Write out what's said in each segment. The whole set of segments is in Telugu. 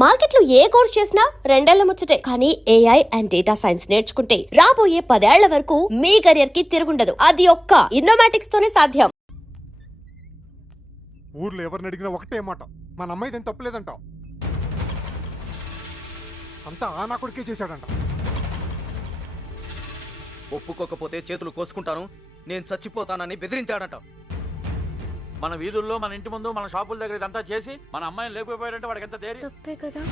మార్కెట్లో ఏ కోర్స్ చేసినా రెండేళ్ల ముచ్చటే. కానీ ఏఐ అండ్ డేటా సైన్స్ నేర్చుకుంటే రాబోయే 10 ఏళ్ల వరకు మీ కెరియర్ కి తిరుగుండదు. అది ఒక్క ఇన్నోమాటిక్స్ తోనే సాధ్యం. ఊర్లో ఎవరిని అడిగినా ఒకటే మాట, మన అమ్మాయిది ఏం తప్పలేదంట. అంతా ఆ నా కొడుకే చేశాడంట. ఒప్పుకోకపోతే చేతులు కోసుకుంటాను, నేను చచ్చిపోతానని బెదిరించాడట. మన వీధుల్లో, మన ఇంటి ముందు, మన షాపుల దగ్గర ఇదంతా చేసి మన అమ్మాయిని లేకపోయాడంటే వాడికి ఎంత ధైర్యం? తప్పే కదా,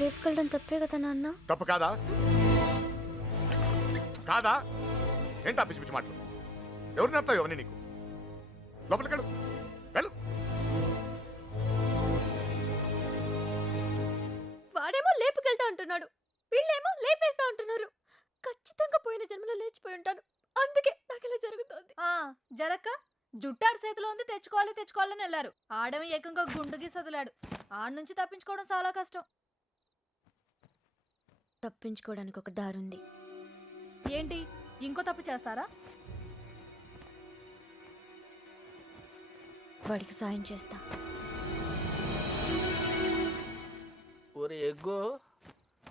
లేపుకెళ్ళడం తప్పే కదా నాన్న. తప్పు కాదా? కాదా? ఏంటా పిచ్చి పిచ్చి మాటలు? ఎవరు నడతావు ఎవరిని? నీకు లోపలికెళ్ళు, వెళ్ళు. వాడేమో లేపుకెళ్తా అంటున్నాడు, వీళ్ళేమో లేపేస్తా అంటున్నారు. ఖచ్చితంగా పోయిన జన్మలో లేచిపోయి ఉంటాను, అందుకే నాకు ఇలా జరుగుతోంది. జరక్క జుట్టాడు చేతిలో ఉంది, తెచ్చుకోవాలని వెళ్ళారు. ఆడమి ఏకంగా గుండుకి సదులాడు. ఆడ నుంచి తప్పించుకోవడం చాలా కష్టం. తప్పించుకోవడానికి ఒక దారుంది. ఏంటి, ఇంకో తప్పు చేస్తారా? వాడికి సాయం చేస్తా. ఒరే ఎగ్గు,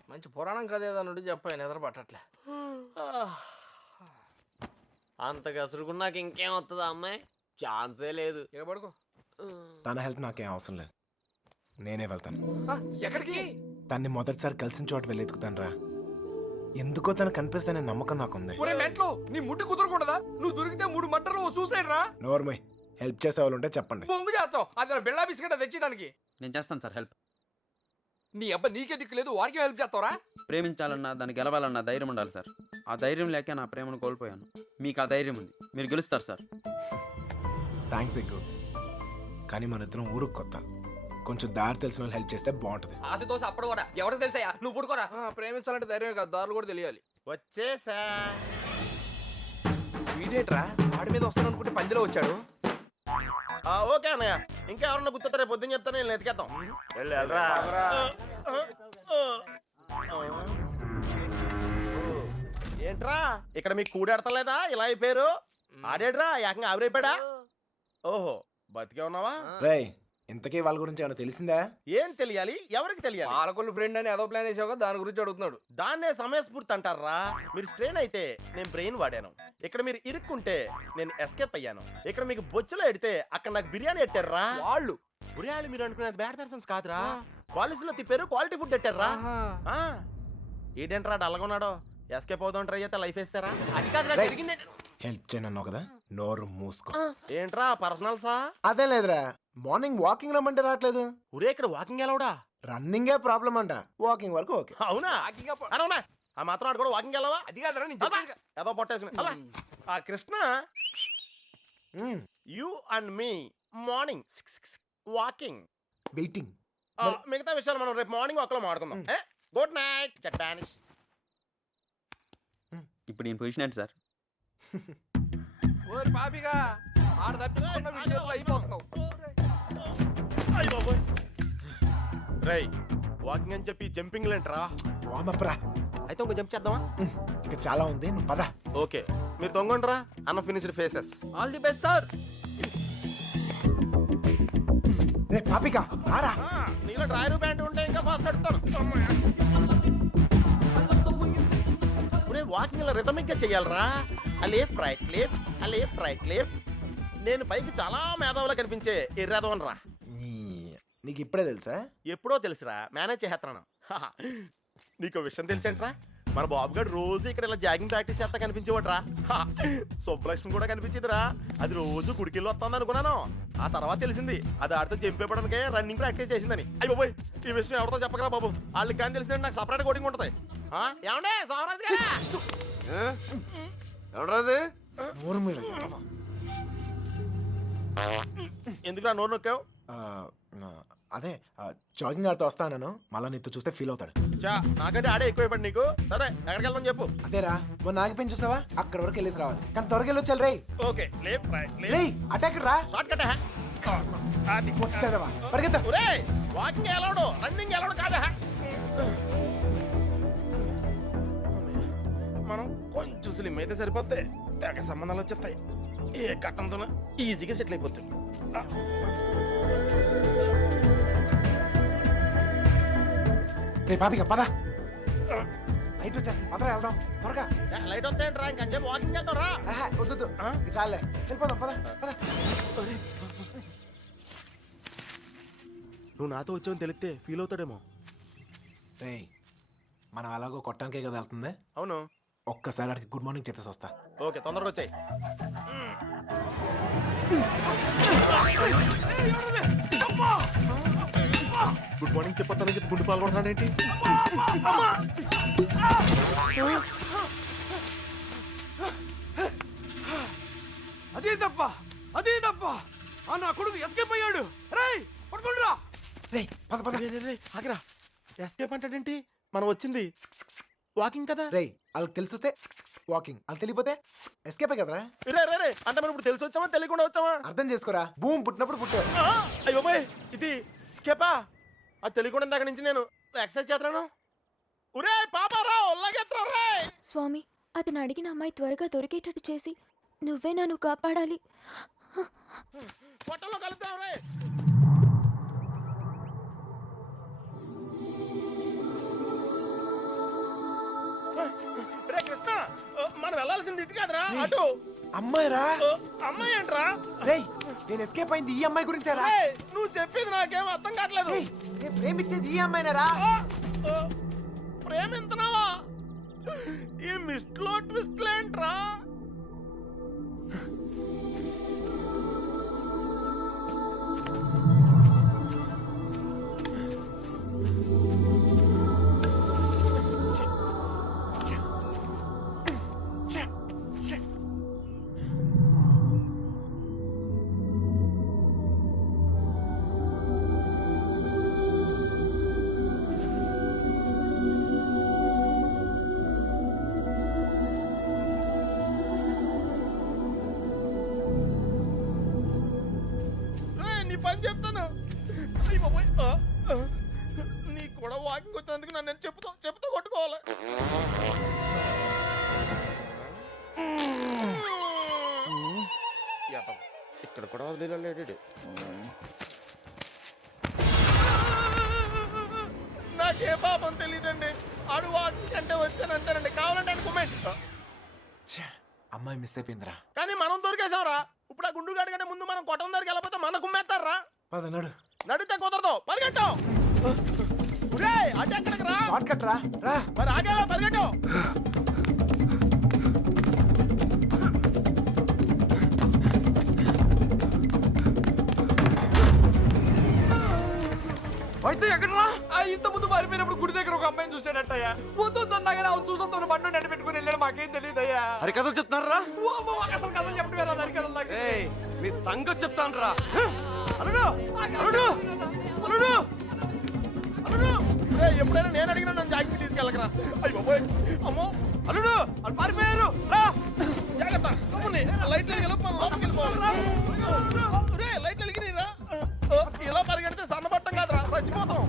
మంచి పురాణం కథ ఏదన్నుండి చెప్పాను, నిద్ర పట్టట్లే. అంత గసురుకున్నాక ఇంకేం వస్తుందా అమ్మాయి? ఛాన్సే లేదు. ఇక పడుకో. తన హెల్ప్ నాకేం అవసరం లేదు, నేనే వెళ్తాను. ఎక్కడికి? తన్ని మొదటిసారి కలిసిన చోట వెళ్ళి ఎత్తుకుతాను రా. ఎందుకో తను కనిపిస్తానే నమ్మకం నాకుంది. ఒరే మెంట్లో, నీ ముట్టి కుదరకూడదా? నువ్వు దొరికితే 3 మటర్లు సూసైడ్ రా. నోర్మయ్, హెల్ప్ చేసే వాళ్ళు ఉంటే చెప్పండి. బొంగు చేస్తావు, అది బిళ్ళా బిస్కెట్ తెచ్చడానికి. నేను చేస్తాను సార్ హెల్ప్. నీ అబ్బా నీకే దిక్కు లేదు, వాడికి హెల్ప్ చేస్తావరా? ప్రేమించాలన్నా, దాన్ని గెలవాలన్నా ధైర్యం ఉండాలి సార్. ఆ ధైర్యం లేక నా ప్రేమను కోల్పోయాను. మీకు ఆ ధైర్యం ఉంది, మీరు గెలుస్తారు సార్. థ్యాంక్స్ ఎక్కువ, కానీ మన ఇద్దరం ఊరుకు కొత్త. కొంచెం దారి తెలిసిన వాళ్ళు హెల్ప్ చేస్తే బాగుంటుంది. ఆశతో అప్పుడు కూడా ఎవరికి తెలుసా? నువ్వు పుడుకోరా. ప్రేమించాలంటే ధైర్యం కాదు, దారులు కూడా తెలియాలి. వచ్చేసా. వీడేట్రా వాడి మీద వస్తాను అనుకుంటే పందిలో వచ్చాడు. ఓకే అన్నయ్య, ఇంకా ఎవరన్నా గుర్తు రేపు పొద్దున్న చెప్తాను, నేను ఎతికేద్దాం. ఏంట్రా ఇక్కడ మీకు కూడెడతలేదా? ఇలా అయిపోయారు. ఆడేడ్రా ఏకంగా ఆవిరైపోయాడా? ఓహో, బతికే ఉన్నావా? రేయ్, ఇంతకీ వాళ్ళ గురించి ఏమైనా తెలిసిందా? ఏం తెలియాలి? ఎవరికి తెలియాలి? పాలకొల్లు ఫ్రెండ్ అని ఏదో ప్లాన్ వేసావు కదా, దాని గురించి అడుగుతున్నాడు. దాన్నే సమయస్ఫూర్తి అంటారా? మీరు స్ట్రెయిన్ అయితే నేను బ్రెయిన్ వాడాను. ఇక్కడ మీరు ఇరుక్కుంటే నేను ఎస్కేప్ అయ్యాను. ఇక్కడ మీకు బొచ్చులో ఎడితే అక్కడ నాకు బిర్యానీ ఎట్టారా? వాళ్ళు బిర్యానీ మీరు అనుకునేది బ్యాడ్ పర్సన్స్ కాదురా, కాలేజీలో తిప్పారు, క్వాలిటీ ఫుడ్ ఎట్టారా? ఏంటంటారా డల్గొన్నాడో? ఎస్కేప్ అవుదాం ట్రై చేస్తే లైఫ్ వేస్తారా? అది కాదు జరిగింది. హెల్ప్ చేయను కదా, నోరు మూసుకో. ఏంట్రా పర్సనల్సా? అదే లేదురా, మార్నింగ్ వాకింగ్ రమ్మంటే రావట్లేదు. ఊరే ఇక్కడ వాకింగ్ ఎలవడా? రన్నింగే ప్రాబ్లం అంట, వాకింగ్ వరకు ఓకే. అవునా? అవునా? ఆ మాత్రం ఆడు కూడా వాకింగ్ వెళ్ళవా? అది కాదురా, ఏదో పొట్టేసుకుని ఆ Krishna, you and me morning walking, waiting. మిగతా విషయాలు మనం రేపు మార్నింగ్ వాక్లో మాట్లాడుకుందాం. గుడ్ నైట్ చట్టానిష్. ఇప్పుడు నేను పొజిషన్ ఏంటి సార్? ఓరి పాపిగా, ఆడ తప్పించుకున్న విషయంలో అయిపోతున్నావు. రై వాకింగ్ అని చెప్పి జంపింగ్ లేంట్రా? వామప్రా, అయితే ఇంకో జంప్ చేద్దామా? ఇక చాలా ఉంది, నువ్వు పద. ఓకే, మీరు తొంగండ్రా. అన్న finished faces. All the best sir. రే పాపిక, రారా. నీలో డ్రాయర్ ప్యాంట్ ఉంటే ఇంకా ఫాస్ట్ నడుస్తాను. వాకింగ్ ఇలా రిథమిక్ గా చెయ్యాలరా. అలేఫ్ రైట్ లెఫ్ట్, అలేఫ్ రైట్ లెఫ్ట్. నేను పైకి చాలా మేధావులా కనిపించే ఎర్రదవన్ రా. నీకు ఇప్పుడే తెలుసా? ఎప్పుడో తెలుసురా, మేనేజ్ చేస్తున్నాను. నీకు విషయం తెలుసేంట్రా? మన బాబు గారు రోజు ఇక్కడ ఇలా జాగింగ్ ప్రాక్టీస్ చేస్తా కనిపించేవాడ్రా. సుబ్బలక్ష్మి కూడా కనిపించేదిరా. అది రోజు గుడికెళ్ళి వస్తుంది అనుకున్నాను. ఆ తర్వాత తెలిసింది అది ఆడితో జంపేపడానికే రన్నింగ్ ప్రాక్టీస్ చేసిందని. అయ్యి బాబోయ్, ఈ విషయం ఎవరితో చెప్పగలరా బాబు? వాళ్ళకి కానీ తెలిసిందంటే నాకు సపరేట్ కోటింగ్ ఉంటుంది. ఏమండే సోమరాజు గారు? ఎవడరాది? ఎందుకు నోరు నొక్కావు? అదే జాగింగ్ ఆడుతూ వస్తాను, మళ్ళా నీతో చూస్తే ఫీల్ అవుతాడు. నాకంటే ఆడే ఎక్కువైపోయి నీకు. సరే ఎక్కడికి వెళ్దాం చెప్పు. అదేరా, మొన్న ఆగిపోయి చూసావా, అక్కడ వరకు వెళ్ళేసి రావాలి. కానీ త్వరగా వెళ్ళొచ్చాలి. రే ఓకే, లెఫ్ట్ రైట్ రే, అటాక్ రా. Short cut. పరిగెత్తా. వాకింగ్ ఎలవడు, రన్నింగ్ ఎలవడు కాదా? మనం కొంచెం స్లిమ్ అయితే సరిపోతే తెగ సంబంధాలు వచ్చేస్తాయి. ఏ కట్టంతో ఈజీగా సెటిల్ అయిపోతాయి. రే పాపిక పద. నైట్ వచ్చేస్తుంది, పదరా వెళ్దాం త్వరగా. లైట్ వస్తాయంట్రా ఇంకంటే వాకింగ్ వెళ్తాం రా. ఆహా, వద్దు చాలే, వెళ్ళిపోదాం పద పద. నువ్వు నాతో వచ్చావని తెలిస్తే ఫీల్ అవుతాడేమో. రే మనం అలాగో కొట్టడానికే కదా వెళ్తుంది, అవును. ఒక్కసారి అడిగి గుడ్ మార్నింగ్ చెప్పేసి వస్తా. ఓకే తొందరగా వచ్చాయి. గుడ్ మార్నింగ్ చెప్పొస్తానని చెప్పి గుండు పాల్గొంటున్నాడేంటి? అదే తప్ప నా కొడుకు ఎస్కేప్ అయ్యాడు. రేయ్ పట్టుకుంటురా. రే పద పద. ఆగిరా, ఎస్కేప్ అంటాడేంటి? మనం వచ్చింది వాకింగ్ కదా. రే వాళ్ళకి తెలిసి వస్తే వాకింగ్, వాళ్ళకి తెలియపోతే ఎస్కేపే కదరా. రే రే రే అంటే మనం ఇప్పుడు తెలిసి వచ్చామా తెలియకుండా వచ్చామా? అర్థం చేసుకోరా, భూమి పుట్టినప్పుడు పుట్టారు. అయ్యో బాయ్, ఇది స్కేపా? అది తెలియకుండా దగ్గర నుంచి నేను ఎక్సర్సైజ్ చేస్తున్నాను. ఒరే పాపారా ఉల్లాగెత్తరా రే. స్వామి, అతను అడిగిన అమ్మాయి త్వరగా దొరికేటట్టు చేసి నువ్వే నన్ను కాపాడాలి. పొట్టలో కలుద్దాం రే. రే కృష్ణ, మనం వెళ్ళాల్సింది ఇటు కాదురా, అటు. అమ్మాయిరా. అమ్మాయి ఏంట్రా? రేయ్ నేను ఎస్కేప్ అయింది ఈ అమ్మాయి గురించారా. రేయ్, నువ్వు చెప్పేది నాకేం అర్థం కావట్లేదు. రేయ్, నేను ప్రేమించేది ఈ అమ్మాయినారా. ప్రేమింతున్నావా? ఈ మిస్ట్లో ట్విస్ట్లు ఏంట్రా? నీ పని చెప్తాను. అయ్య బాబోయ్, నీకు కూడా వాకింగ్ వచ్చినందుకు నన్ను నేను చెప్పుతో కొట్టుకోవాలి. ఇక్కడ కూడా వదిలేడు. నాకే పాపం తెలియదండి. ఆడు వాకింగ్ అంటే వచ్చాను అంతేనండి. కావాలంటే అనుకోమేంటి, అమ్మాయి మిస్ అయిపోయిందిరా. కానీ మనం దొరికేసాంరా. ఇప్పుడు ఆ గుండు గాడి కంటే ముందు మనం కొట్టం దగ్గరికి వెళ్ళకపోతే మన కుమ్మేస్తారా? పద నడు. నడితే కుదరదు, పరిగెట్టావు. అటు ఎక్కడికి రా? షార్ట్ కట్ రా. రా మరి ఆగేవా, పరిగెట్టావు. అయితే ఎక్కడరా? ఇంత ముందు పారిపోయినప్పుడు గుడి దగ్గర ఒక అమ్మాయిని చూసాడట్టయ్యా. వద్దొద్దన్నా కానీ అవును చూసొద్దు బండి నడి పెట్టుకుని వెళ్ళాడు. మాకేం తెలియదయ్యా. హరి కథలు చెప్తున్నారా? అసలు కథలు చెప్పడం వేరే హరి కథలు నాకు. మీ సంగతి చెప్తాను రా. అల్లుడు అల్లుడు అల్లుడు అల్లుడు, ఎప్పుడైనా నేను అడిగినా నన్ను జాగ్రత్త తీసుకెళ్ళకరా. అయ్యి బాబోయ్, అమ్మో అల్లుడు వాళ్ళు పారిపోయారు. రా జాగ్రత్త. లైట్లు వెలిగి మనం లోపలికి వెళ్ళిపోవాలి. లైట్లు వెలిగి రా. ఇలా పరిగెడితే సన్నబట్టం కాదురా, చచ్చిపోతాం.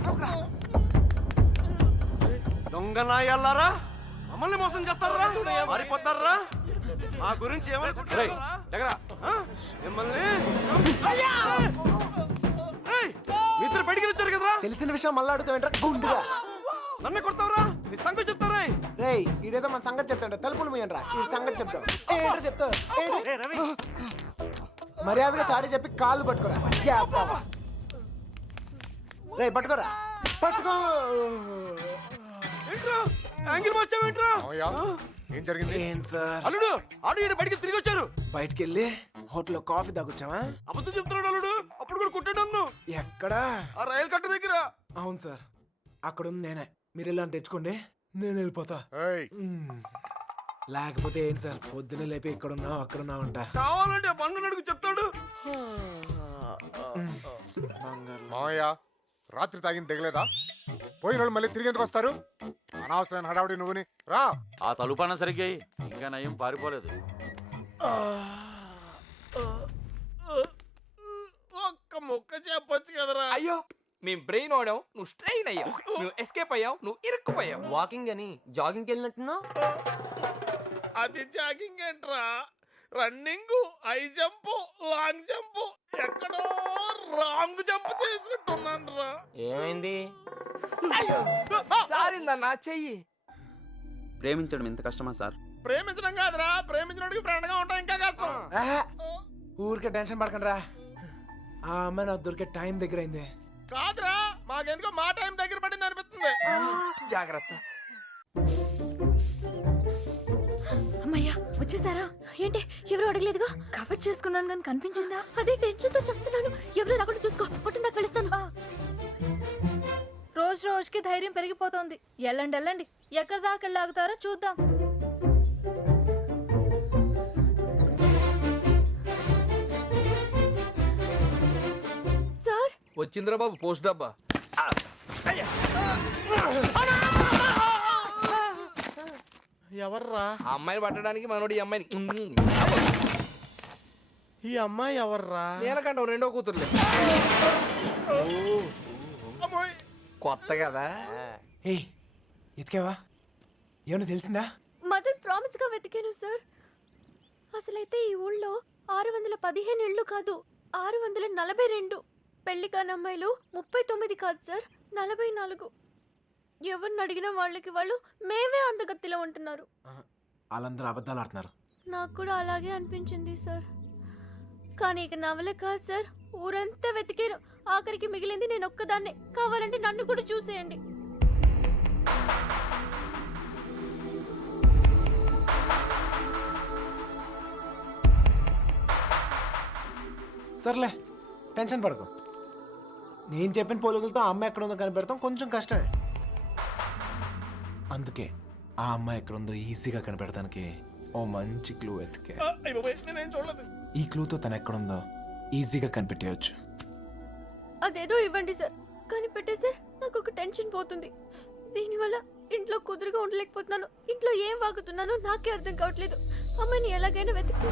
దొంగ నాయల్లారా, మమ్మల్ని మోసం చేస్తారా? మారిపోతారా? మా గురించి ఏమనుకుంటారు? మిమ్మల్ని మీ ఇద్దరు బయటికి వచ్చారు కదరా. తెలిసిన విషయం మళ్ళీ అడుగుతావేంట్రా గుండుగా. నన్ను కొడతావరా? నీ సంగతి చెప్తారా? రేయ్ ఈడేదో మన సంగతి చెప్తాడు, తలుపులు మూయండ్రా. ఈ సంగతి చెప్తావు. ఏంట్రా చెప్తావు? మర్యాదగా సారీ చెప్పి కాళ్ళు పట్టుకోరా. రేయ్ పట్టుకోరా, పట్టుకో. యాంగిల్ వచ్చావేంట్రా? ఏం జరిగింది? ఏం సార్, అల్లుడు ఆడు ఈడు బయటికి తిరిగి వచ్చారు. బయటికి వెళ్ళి హోటల్లో కాఫీ తాగొచ్చావా? అబద్ధం చెప్తున్నాడు అల్లుడు. అప్పుడు కూడా కొట్టాడు నన్ను. ఎక్కడా? ఆ రైలు కట్ట దగ్గర. అవును సార్, అక్కడ ఉంది నేనే. మీరు ఇలా తెచ్చుకోండి, నేను వెళ్ళిపోతా. ఏయ్, లేకపోతే ఏంటి సార్, పొద్దునే లేపి ఇక్కడున్నావు అక్కడున్నావంట. కావాలంటే బండు నడుగు చెప్తాడు. మావయ్య రాత్రి తాగింది తెగలేదా? పోయిన వాళ్ళు మళ్ళీ తిరిగి ఎందుకు వస్తారు? అనవసరమైన హడావుడి నువ్వుని రా. ఆ తలుపన్న సరిగ్గా ఇంకా నయం పారిపోలేదు. ఒక్క ముక్క చెప్పొచ్చు కదరా. అయ్యో మేము బ్రెయిన్ ఓడావు, నువ్వు స్ట్రెయిన్ అయ్యావు. నువ్వు ఎస్కేప్ అయ్యావు, నువ్వు ఇరుక్కుపోయావు. వాకింగ్ అని జాగింగ్కి వెళ్ళినట్టున్నావు. అది జాగింగ్ ఏంట్రా? Running, high jump, long jump, ఎక్కడో రాంగ్ జంప్ చేసినట్టున్నాను రా. ఏమైంది? జారిందన్నా చెయ్యి. ప్రేమించడం ఎంత కష్టమా సార్? ప్రేమించడం కాదురా, ప్రేమించినోడికి ఫ్రెండ్గా ఉంటాం ఇంకా కష్టం. ఊరికే టెన్షన్ పడకండి రా. ఆ అమ్మాయి నాకు దొరికే టైం దగ్గర అయింది. కాదురా, మాకెందుకో మా టైం దగ్గర పడింది అనిపిస్తుంది. జాగ్రత్త. అమ్మయ్యా వచ్చేసారా? ఏంటి ఎవరు అడగలేదుగా? కవర్ చేసుకున్నాను కానీ కనిపించిందా? అదే టెన్షన్ తో చేస్తున్నాను. ఎవరు రాకుండా చూసుకో, పుట్టిందా కలుస్తాను. రోజు రోజుకి ధైర్యం పెరిగిపోతోంది. వెళ్ళండి వెళ్ళండి, ఎక్కడి దాకా వెళ్ళి ఆగుతారో చూద్దాం. సార్ వచ్చిందిరా బాబు పోస్ట్ డబ్బా. ఎవర్రా ఆ అమ్మాయిని పట్టడానికి మనోడు ఈ అమ్మాయిని ఈ అమ్మాయి? ఎవర్రా? నేనకంట రెండో కూతురులే. అమ్మాయి కొత్త కదా. ఏయ్ ఎతికావా? ఏమన్నా తెలిసిందా? మదర్ ప్రామిస్ గా వెతికాను సార్. అసలైతే ఈ ఊళ్ళో 615 ఇళ్ళు కాదు, 642. పెళ్లి కాని అమ్మాయిలు 39 కాదు సార్, 44. ఎవరిని అడిగినా వాళ్ళకి వాళ్ళు మేమే అందగత్తిలో ఉంటున్నారు. వాళ్ళందరూ అబద్ధాలు ఆడుతున్నారు. నాకు కూడా అలాగే అనిపించింది సార్. కానీ ఇక నవలే కాదు సార్, ఊరంతా వెతికాను. ఆఖరికి మిగిలింది నేను ఒక్కదాన్నే. కావాలంటే నన్ను కూడా చూసేయండి. సర్లే టెన్షన్ పడకు. నేను చెప్పిన పోలికలతో ఆ అమ్మాయి ఎక్కడ ఉందో కనిపెడతాం కొంచెం కష్టమే. అందుకే ఆ అమ్మాయి ఎక్కడ ఉందో ఈజీగా కనిపెడతానికి ఓ మంచి క్లూ ఎతికే. నేనేం చూడలేదు. ఈ క్లూతో తను ఎక్కడుందో ఈజీగా కనిపెట్టేయచ్చు. అదేదో ఇవ్వండి సార్, కానీ పెట్టేస్తే నాకు ఒక టెన్షన్ పోతుంది. దీనివల్ల ఇంట్లో కుదురుగా ఉండలేకపోతున్నాను. ఇంట్లో ఏం వాగుతున్నానో నాకే అర్థం కావట్లేదు. అమ్మాయిని ఎలాగైనా వెతికి.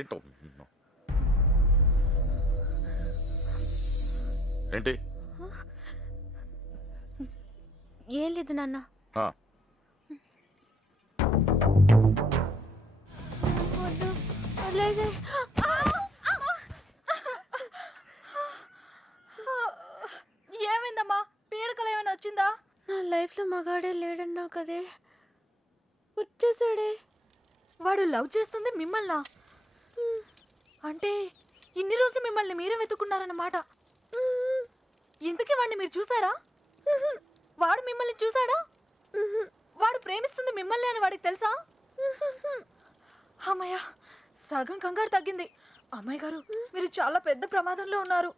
ఏంటో ఏంటి? ఏం లేదు నాన్న. వద్దు, వదిలేసేయ్. ఏమైందమ్మా? పీడకలు ఏమైనా వచ్చిందా? నా లైఫ్లో మగాడే లేడన్నా కదే, వచ్చేసాడే. వాడు లవ్ చేస్తుంది మిమ్మల్నా? అంటే ఇన్ని రోజులు మిమ్మల్ని మీరే వెతుకున్నారన్నమాట. ఇంతకీ వాడిని మీరు చూసారా? వాడు మిమ్మల్ని చూసాడా? వాడు ప్రేమిస్తుంది మిమ్మల్ని అని వాడికి తెలుసా? అమ్మయ్య, సగం కంగారు తగ్గింది. అమ్మాయి గారు, మీరు చాలా పెద్ద ప్రమాదంలో ఉన్నారు.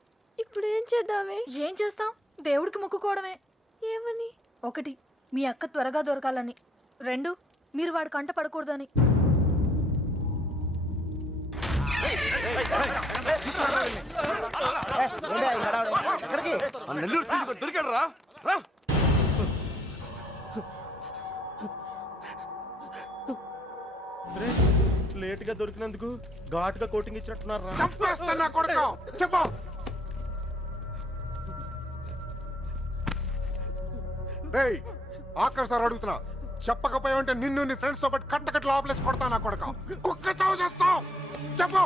ఇప్పుడు ఏం చేద్దామే? ఏం చేస్తాం? దేవుడికి మొక్కుకోవడమే. ఏమని? 1, మీ అక్క త్వరగా దొరకాలని. 2, మీరు వాడి కంట పడకూడదని. దొరికాడు రా. లేట్ గా దొరికినందుకు ఘాటుగా కోటింగ్ ఇచ్చినట్టున్నారా? చంపేస్తున్నా కొడుకు. చెప్పు. రేయ్ ఆఖరిసారి అడుగుతున్నా, చెప్పకపోయావంటే నిన్ను నీ ఫ్రెండ్స్ తో పాటు కట్టకట్ల లోపలేసి కొడతా నా కొడుకు. కుక్క చావు చేస్తావు. చెప్పు.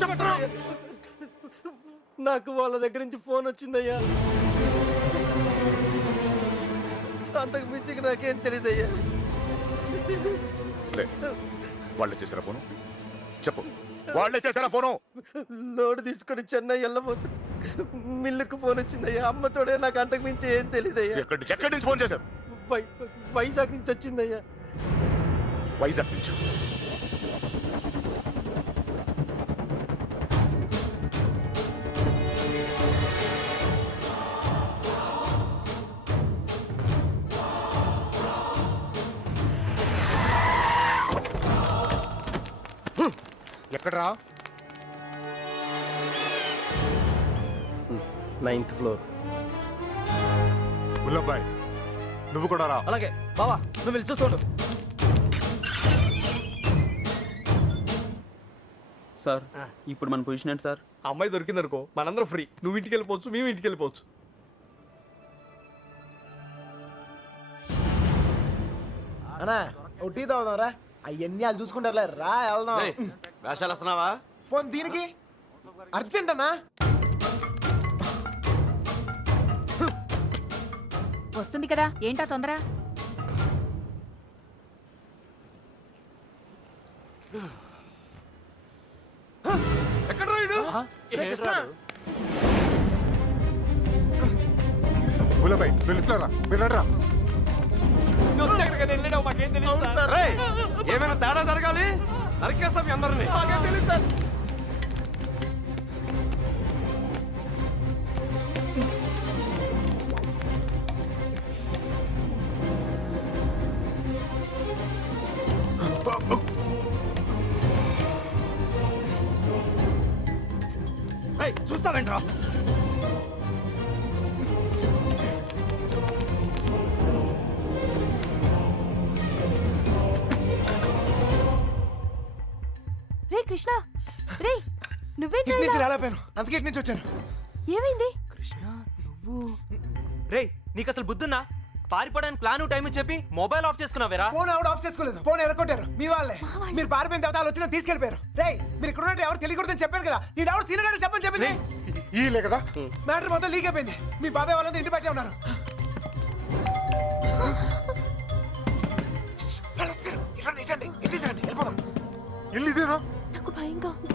చెప్పరా. నాకు వాళ్ళ దగ్గర నుంచి ఫోన్ వచ్చిందయ్యా. అంతకు మించి నాకేం తెలియదయ్యా. వాళ్ళే చేశారా ఫోను? చెప్పు, వాళ్ళే చేశారా ఫోను? లోడ్ తీసుకొని చెన్నై వెళ్ళబోతుంది. మిల్లుకు ఫోన్ వచ్చిందయ్యా. అమ్మతోడే నాకు అంతకు మించి ఏం తెలియదయ్యా. ఎక్కడి నుంచి ఫోన్ చేశారు? వైజాగ్ నుంచి వచ్చిందయ్యా. వైజాగ్ నుంచి. ఎక్కడరా? 9th floor. బుల్లబ్బాయ్ నువ్వు కూడా రా. అలాగే బావా నువ్వు వెళ్ళి చూసుకోండు. సార్ ఇప్పుడు మన పొజిషన్ ఏంటి సార్? ఆ అమ్మాయి దొరికిందనుకో మనందరం ఫ్రీ. నువ్వు ఇంటికి వెళ్ళిపోవచ్చు, మేము ఇంటికి వెళ్ళిపోవచ్చు. అన్నా ఓ టీ తాగుదాం రా. అవన్నీ వాళ్ళు చూసుకుంటారులే రా వెళ్దాం. వేషాలు వస్తున్నావా? పోనీ దీనికి అర్జెంట్ అన్నా. వస్తుంది కదా, ఏంటా తొందర? ఎక్కడ రాయుడు? బుల్లబ్బాయ్ వెళ్ళిపోరా, మీరు రా. వెళ్ళావు మాకేం తెలియదు. ఏమైనా తేడా జరగాలి నరికేస్తాం మీ అందరినీ. మాకేం తెలియదు సార్. చూస్తావేంట్రా? రే కృష్ణ, రే నువ్వేంటి ఇటు నుంచి రాలేపోయాను, అందుకే ఇటు నుంచి వచ్చాను. ఏమైంది? రేయ్ నీకు అసలు బుద్ధున్నా? పారిపోవడానికి ప్లాన్ టైం చెప్పి మొబైల్ ఆఫ్ చేసుకున్నావేరా? ఫోన్ ఆవిడ ఆఫ్ చేసుకోలేదు, ఫోన్ ఎరగొట్టారు మీ వాళ్ళే. మీరు పారిపోయిన తర్వాత వాళ్ళు వచ్చిన తీసుకెళ్ళిపోయారు. రేయ్ మీరు ఇక్కడ ఉన్నట్టు ఎవరు తెలియకూడదని చెప్పాను కదా. నీ ఎవరు సీనియర్ గారు చెప్పని చెప్పింది. ఈలే కదా మ్యాటర్ మొత్తం లీక్ అయిపోయింది. మీ బాబాయ్ వాళ్ళంతా ఇంటి బయటే ఉన్నారు. ఇల్లు ఇదేనా? నాకు భయంగా ఉంది.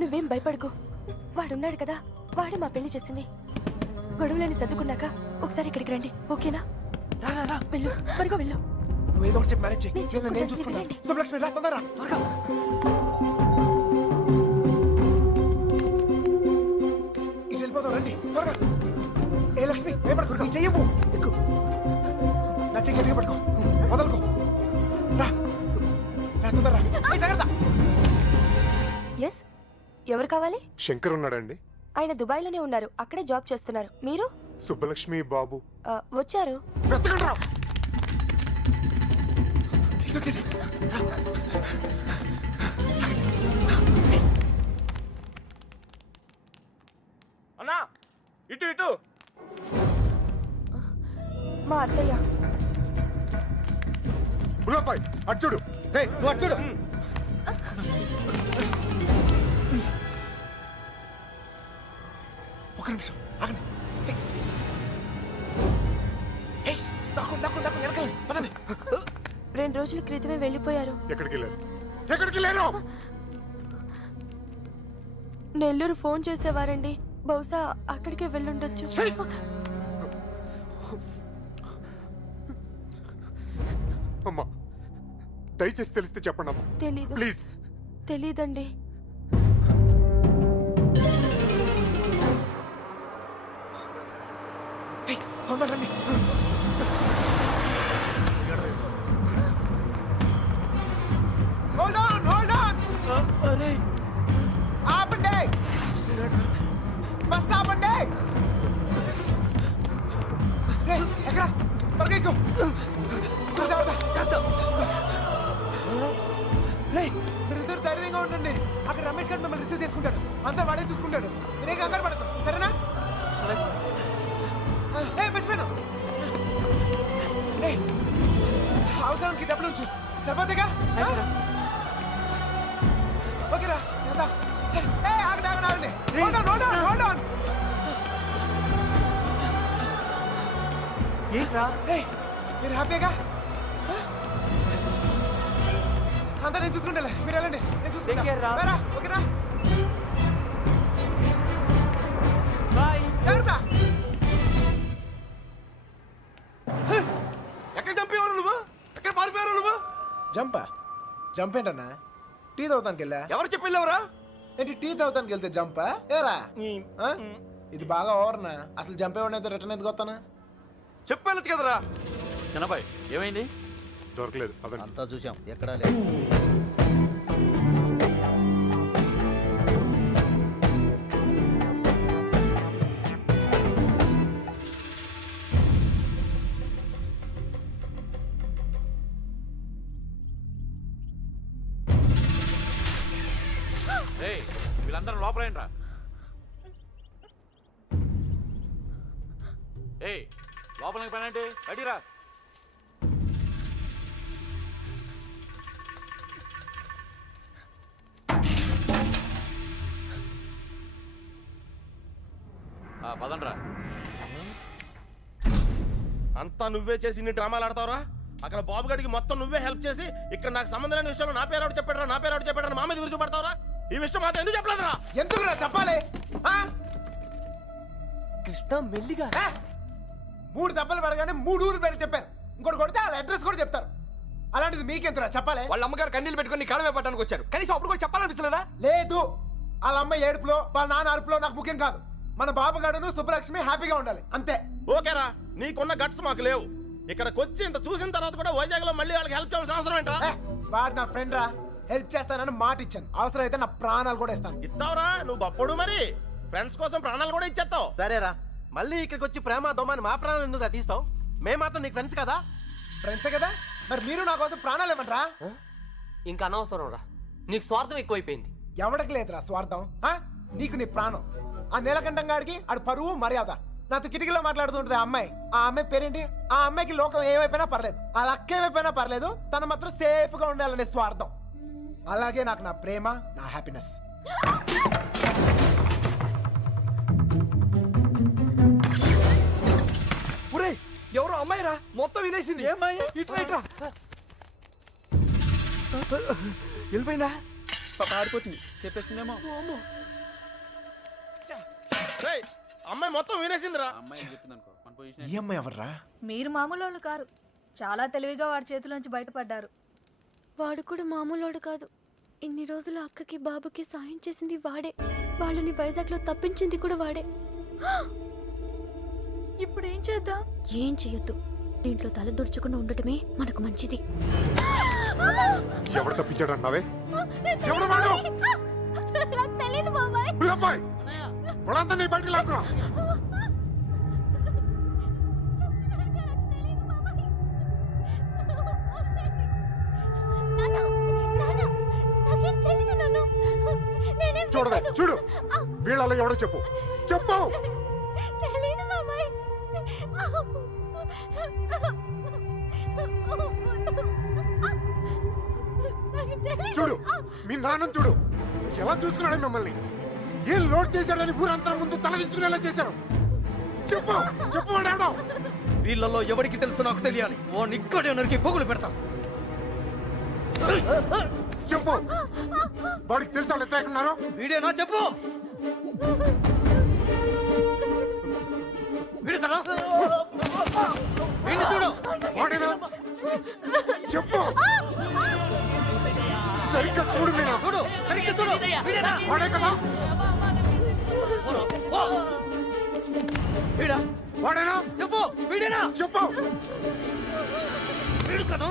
నువ్వేం భయపడకు, వాడున్నాడు కదా, వాడే మా పెళ్లి చేసింది. గొడవలని సర్దుకున్నాక ఒకసారి ఇక్కడికి రండి, ఓకేనా? వెళ్ళు, త్వరగా వెళ్ళు. నువ్వు ఏదో ఒకటి చెప్పి మేనేజ్ నేను చేయి. నేను చూసుకుంటాను, చూసుకుంటాను. వెళ్ళండి. శుభలక్ష్మి రా, తొందరగా రా, త్వరగా. ఇటు వెళ్ళిపోతాం రండి త్వరగా. ఏ లక్ష్మి భయపడకు, నీ చెయ్యము ఎక్కు. నా చెయ్యి గట్టిగా పట్టుకో, వదలుకో. రా రా, తొందరగా రా. ఏ, జాగ్రత్త. ఎస్, ఎవరు కావాలి? శంకర్ ఉన్నాడండి? ఆయన దుబాయ్లోనే ఉన్నారు, అక్కడే జాబ్ చేస్తున్నారు. మీరు? సుబ్బలక్ష్మి బాబు వచ్చారు. వెతకండి రా. అన్నా ఇటు ఇటు. మా అత్తయ్య. బుల్లబ్బాయ్ అటు చూడు. నువ్వు అటు చూడు. ఒక నిమిషం ఆగండి. ఏయ్, దాక్కు, దాక్కు, దాక్కు, వెనకాల, పదండి. 2 రోజుల క్రితమే వెళ్ళిపోయారు. ఎక్కడికి వెళ్ళారు? ఎక్కడికి వెళ్ళారు? నెల్లూరు ఫోన్ చేసేవారండి, బహుశా అక్కడికే వెళ్ళుండొచ్చు. అమ్మా దయచేసి తెలిస్తే చెప్పండి అమ్మా, తెలీదు. ప్లీజ్. తెలీదండి. ఏయ్, తొందరగా రండి. Hold on, hold on. ఆపండి. బస్ ఆపండి. రేయ్, ఎక్కడ? త్వరగా ఎక్కు. రేయ్, మీరిద్దరు ధైర్యంగా ఉండండి. అక్కడ రమేష్ గారు మిమ్మల్ని రిసీవ్ చేసుకుంటాడు. అంతా వాడే చూసుకుంటాడు. మీరేం కంగారు పడతారు, సరేనా? మర్చిపోయాను. అవసరానికి డబ్బులు ఉంచు, సరిపోతేగా? ఓకేరా, వెళ్దాం. ఆగండి, ఆగండి, ఆగండి. Hold on, hold on, hold on. ఏంట్రా? మీరు హ్యాపీగా? అంతా నేను చూసుకుంటాలే, మీరు వెళ్ళండి, నేను Take care రా. చూసుకుంటా. ఓకేనా? బాయ్. జాగ్రత్త. ఎక్కడ చంపేవారు నువ్వు? ఎక్కడ పారిపోయారు నువ్వు? జంపా? జంప్ ఏంటన్నా? టీ తాగుతానికి వెళ్ళా. ఎవరు చెప్పి వెళ్ళావురా? ఏంటి టీ తాగుతానికి వెళ్తే జంపా? ఏరా ఆ? ఇది బాగా ఓవర్నా. అసలు జంప్ ఏమన్నా రిటర్న్ ఎందుకు వస్తానా? చెప్పి వెళ్ళచ్చు కదరా. చిన్నబాయ్ ఏమైంది? దొరకలేదు, అదండి. అంతా చూసాం, ఎక్కడా లేదు. వీళ్ళందరూ లోపలేంట్రా. ఏయ్ లోపలికి పని అంటే బయటిరా. పదండ్రా. అంతా నువ్వే చేసి ఇన్ని డ్రామాలు ఆడతావురా? అక్కడ బాబు గడికి మొత్తం నువ్వే హెల్ప్ చేసి ఇక్కడ నాకు సంబంధం లేని విషయంలో నా పేరు ఎవరు చెప్పాడరా, నా పేరు ఎవరు చెప్పాడరా, మా మీద విరుచుపడతావురా? ఈ విషయం మాత్రం ఎందుకు చెప్పలేదురా? ఎందుకురా చెప్పాలి? కృష్ణ మెల్లిగా 3 దెబ్బలు పడగానే 3 ఊరు పేరు చెప్పారు. ఇంకోటి కొడితే వాళ్ళ అడ్రస్ కూడా చెప్తారు. అలాంటిది మీకెంతరా చెప్పాలి? వాళ్ళ అమ్మగారు కన్నీళ్ళు పెట్టుకుని కాలమే పట్టడానికి వచ్చారు. కనీసం అప్పుడు కూడా చెప్పాలనిపించలేదా? లేదు, వాళ్ళ అమ్మ ఏడుపులో వాళ్ళ నాన్న అరుపులో నాకు ముఖ్యం కాదు. మన బాబుగాడును సుబ్బలక్ష్మి హ్యాపీగా ఉండాలి అంతే. ఓకేరా, నీకున్న గట్స్ మాకు లేవు. ఇక్కడికి వచ్చి ఇంత చూసిన తర్వాత కూడా వైజాగ్ లో మళ్ళీ వాళ్ళకి హెల్ప్ చేయాల్సిన అవసరం ఏంట్రా? వాడు నా ఫ్రెండ్ రా, హెల్ప్ చేస్తానని మాట ఇచ్చాను. అవసరం అయితే నా ప్రాణాలు కూడా ఇస్తాను. ఇస్తావురా? నువ్వు గొప్పడు మరి ఫ్రెండ్స్ కోసం ప్రాణాలు కూడా ఇచ్చేస్తావు. సరేరా, మళ్ళీ ఇక్కడికి వచ్చి ప్రేమ దోమని మా ప్రాణాలు ఎందుకు తీస్తావు? మేము మాత్రం నీకు ఫ్రెండ్స్ కదా. ఫ్రెండ్సే కదా, మరి మీరు నా కోసం ప్రాణాలు ఇవ్వమంటారా? ఇంకా అనవసరం రా, నీకు స్వార్థం ఎక్కువైపోయింది. ఎవడికి లేదురా స్వార్థం. నీకు నీ ప్రాణం. ఆ నీలకంఠం గాడికి ఆడు పరువు మర్యాద. నాతో కిటికీలో మాట్లాడుతుంటది ఆ అమ్మాయి. ఆ అమ్మాయి పేరేంటి? ఆ అమ్మాయికి లోకం ఏమైపోయినా పర్లేదు, ఆ లక్క ఏమైపోయినా పర్లేదు, తను మాత్రం సేఫ్ గా ఉండాలనే స్వార్థం. అలాగే నాకు నా ప్రేమ, నా హ్యాపీనెస్. ఒరే ఎవరో అమ్మాయిరా, మొత్తం వినేసింది. ఇట్రా ఇట్రా. వెళ్ళిపోయిందా? ఆడిపోతుంది చెప్పేస్తుందేమో. రేయ్, అమ్మాయి మొత్తం వినేసిందిరా. అమ్మాయి చెప్తుంది అనుకో మన ఈ పొజిషన్. అమ్మాయి ఎవర్రా? మీరు మామూలు వాళ్ళు కారు, చాలా తెలివిగా వాడి చేతిలోంచి బయటపడ్డారు. వాడు కూడా మామూలోడు కాదు. ఇన్ని రోజులు అక్కకి బాబుకి సాయం చేసింది వాడే. వాళ్ళని వైజాగ్లో తప్పించింది కూడా వాడే. ఇప్పుడు ఏం చేద్దాం? ఏం చెయ్యొద్దు. దీంట్లో తల దుర్చకుండా ఉండటమే మనకు మంచిది. ఎవడు తప్పించాడు అన్నావే? ఎవడు వాడు? తెలీదు బాబాయ్. పిల్లబ్బాయ్, వాడంతా నీ బయటికి లాక్కురా. చూడవే, చూడు, వీళ్ళలో ఎవడో చెప్పు, చెప్పు. చూడు, మీ నాన్న చూడు ఎలా చూసుకున్నాడు మిమ్మల్ని. ఏం లోడ్ చేశాడని ఊరంతా ముందు తలదించుకునేలా చేశారు. చెప్పు, చెప్పు వాడేవడం. వీళ్ళలో ఎవరికి తెలుసు నాకు తెలియాలి. ఓ నిక్కడే నరికి పొగులు పెడతా. చెప్పు, వాడికి తెలుసా వాళ్ళు ఎక్కడ ఉన్నారు? వీడేనా? చెప్పు. వీడు కదా, వీడిని చూడు. వాడేనా? చెప్పు, సరిగ్గా చూడు. మీనా చూడు, సరిగ్గా చూడు. వీడేనా? వాడే కదా? ఓ! వీడా? వాడేనా? చెప్పు, వీడేనా? చెప్పు. వీడు కదా?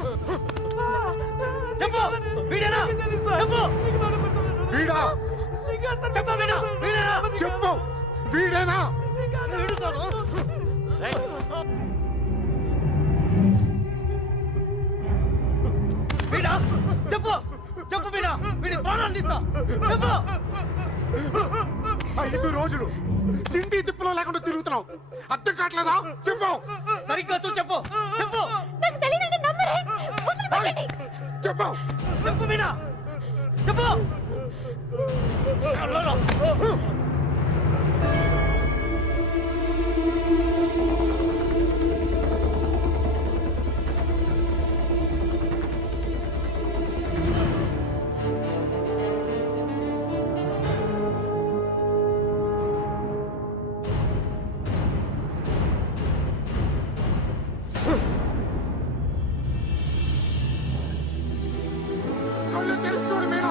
చెప్పు, వీడేనా? చెప్పు. వీడా? చెప్పు, వీడా? వీడేనా? చెప్పు, వీడేనా? వీడు కదా? వీడా? చెప్పు, చెప్పు వీడా. వీడి ప్రాణాలు తీస్తా. చెప్పు. 5 రోజులు తిండి తిప్పలో లేకుండా తిరుగుతున్నావు, అర్థం కావట్లేదా? చెప్పు, సరిగ్గా చూ. చెప్పు, చెప్పు. నాకు తెలీదంటే నమ్మరే. వదిలిపెట్టండి. చెప్పు. చెప్పు వీడా. చెప్పు. కళ్ళు తెరిచి చూడు మీనా.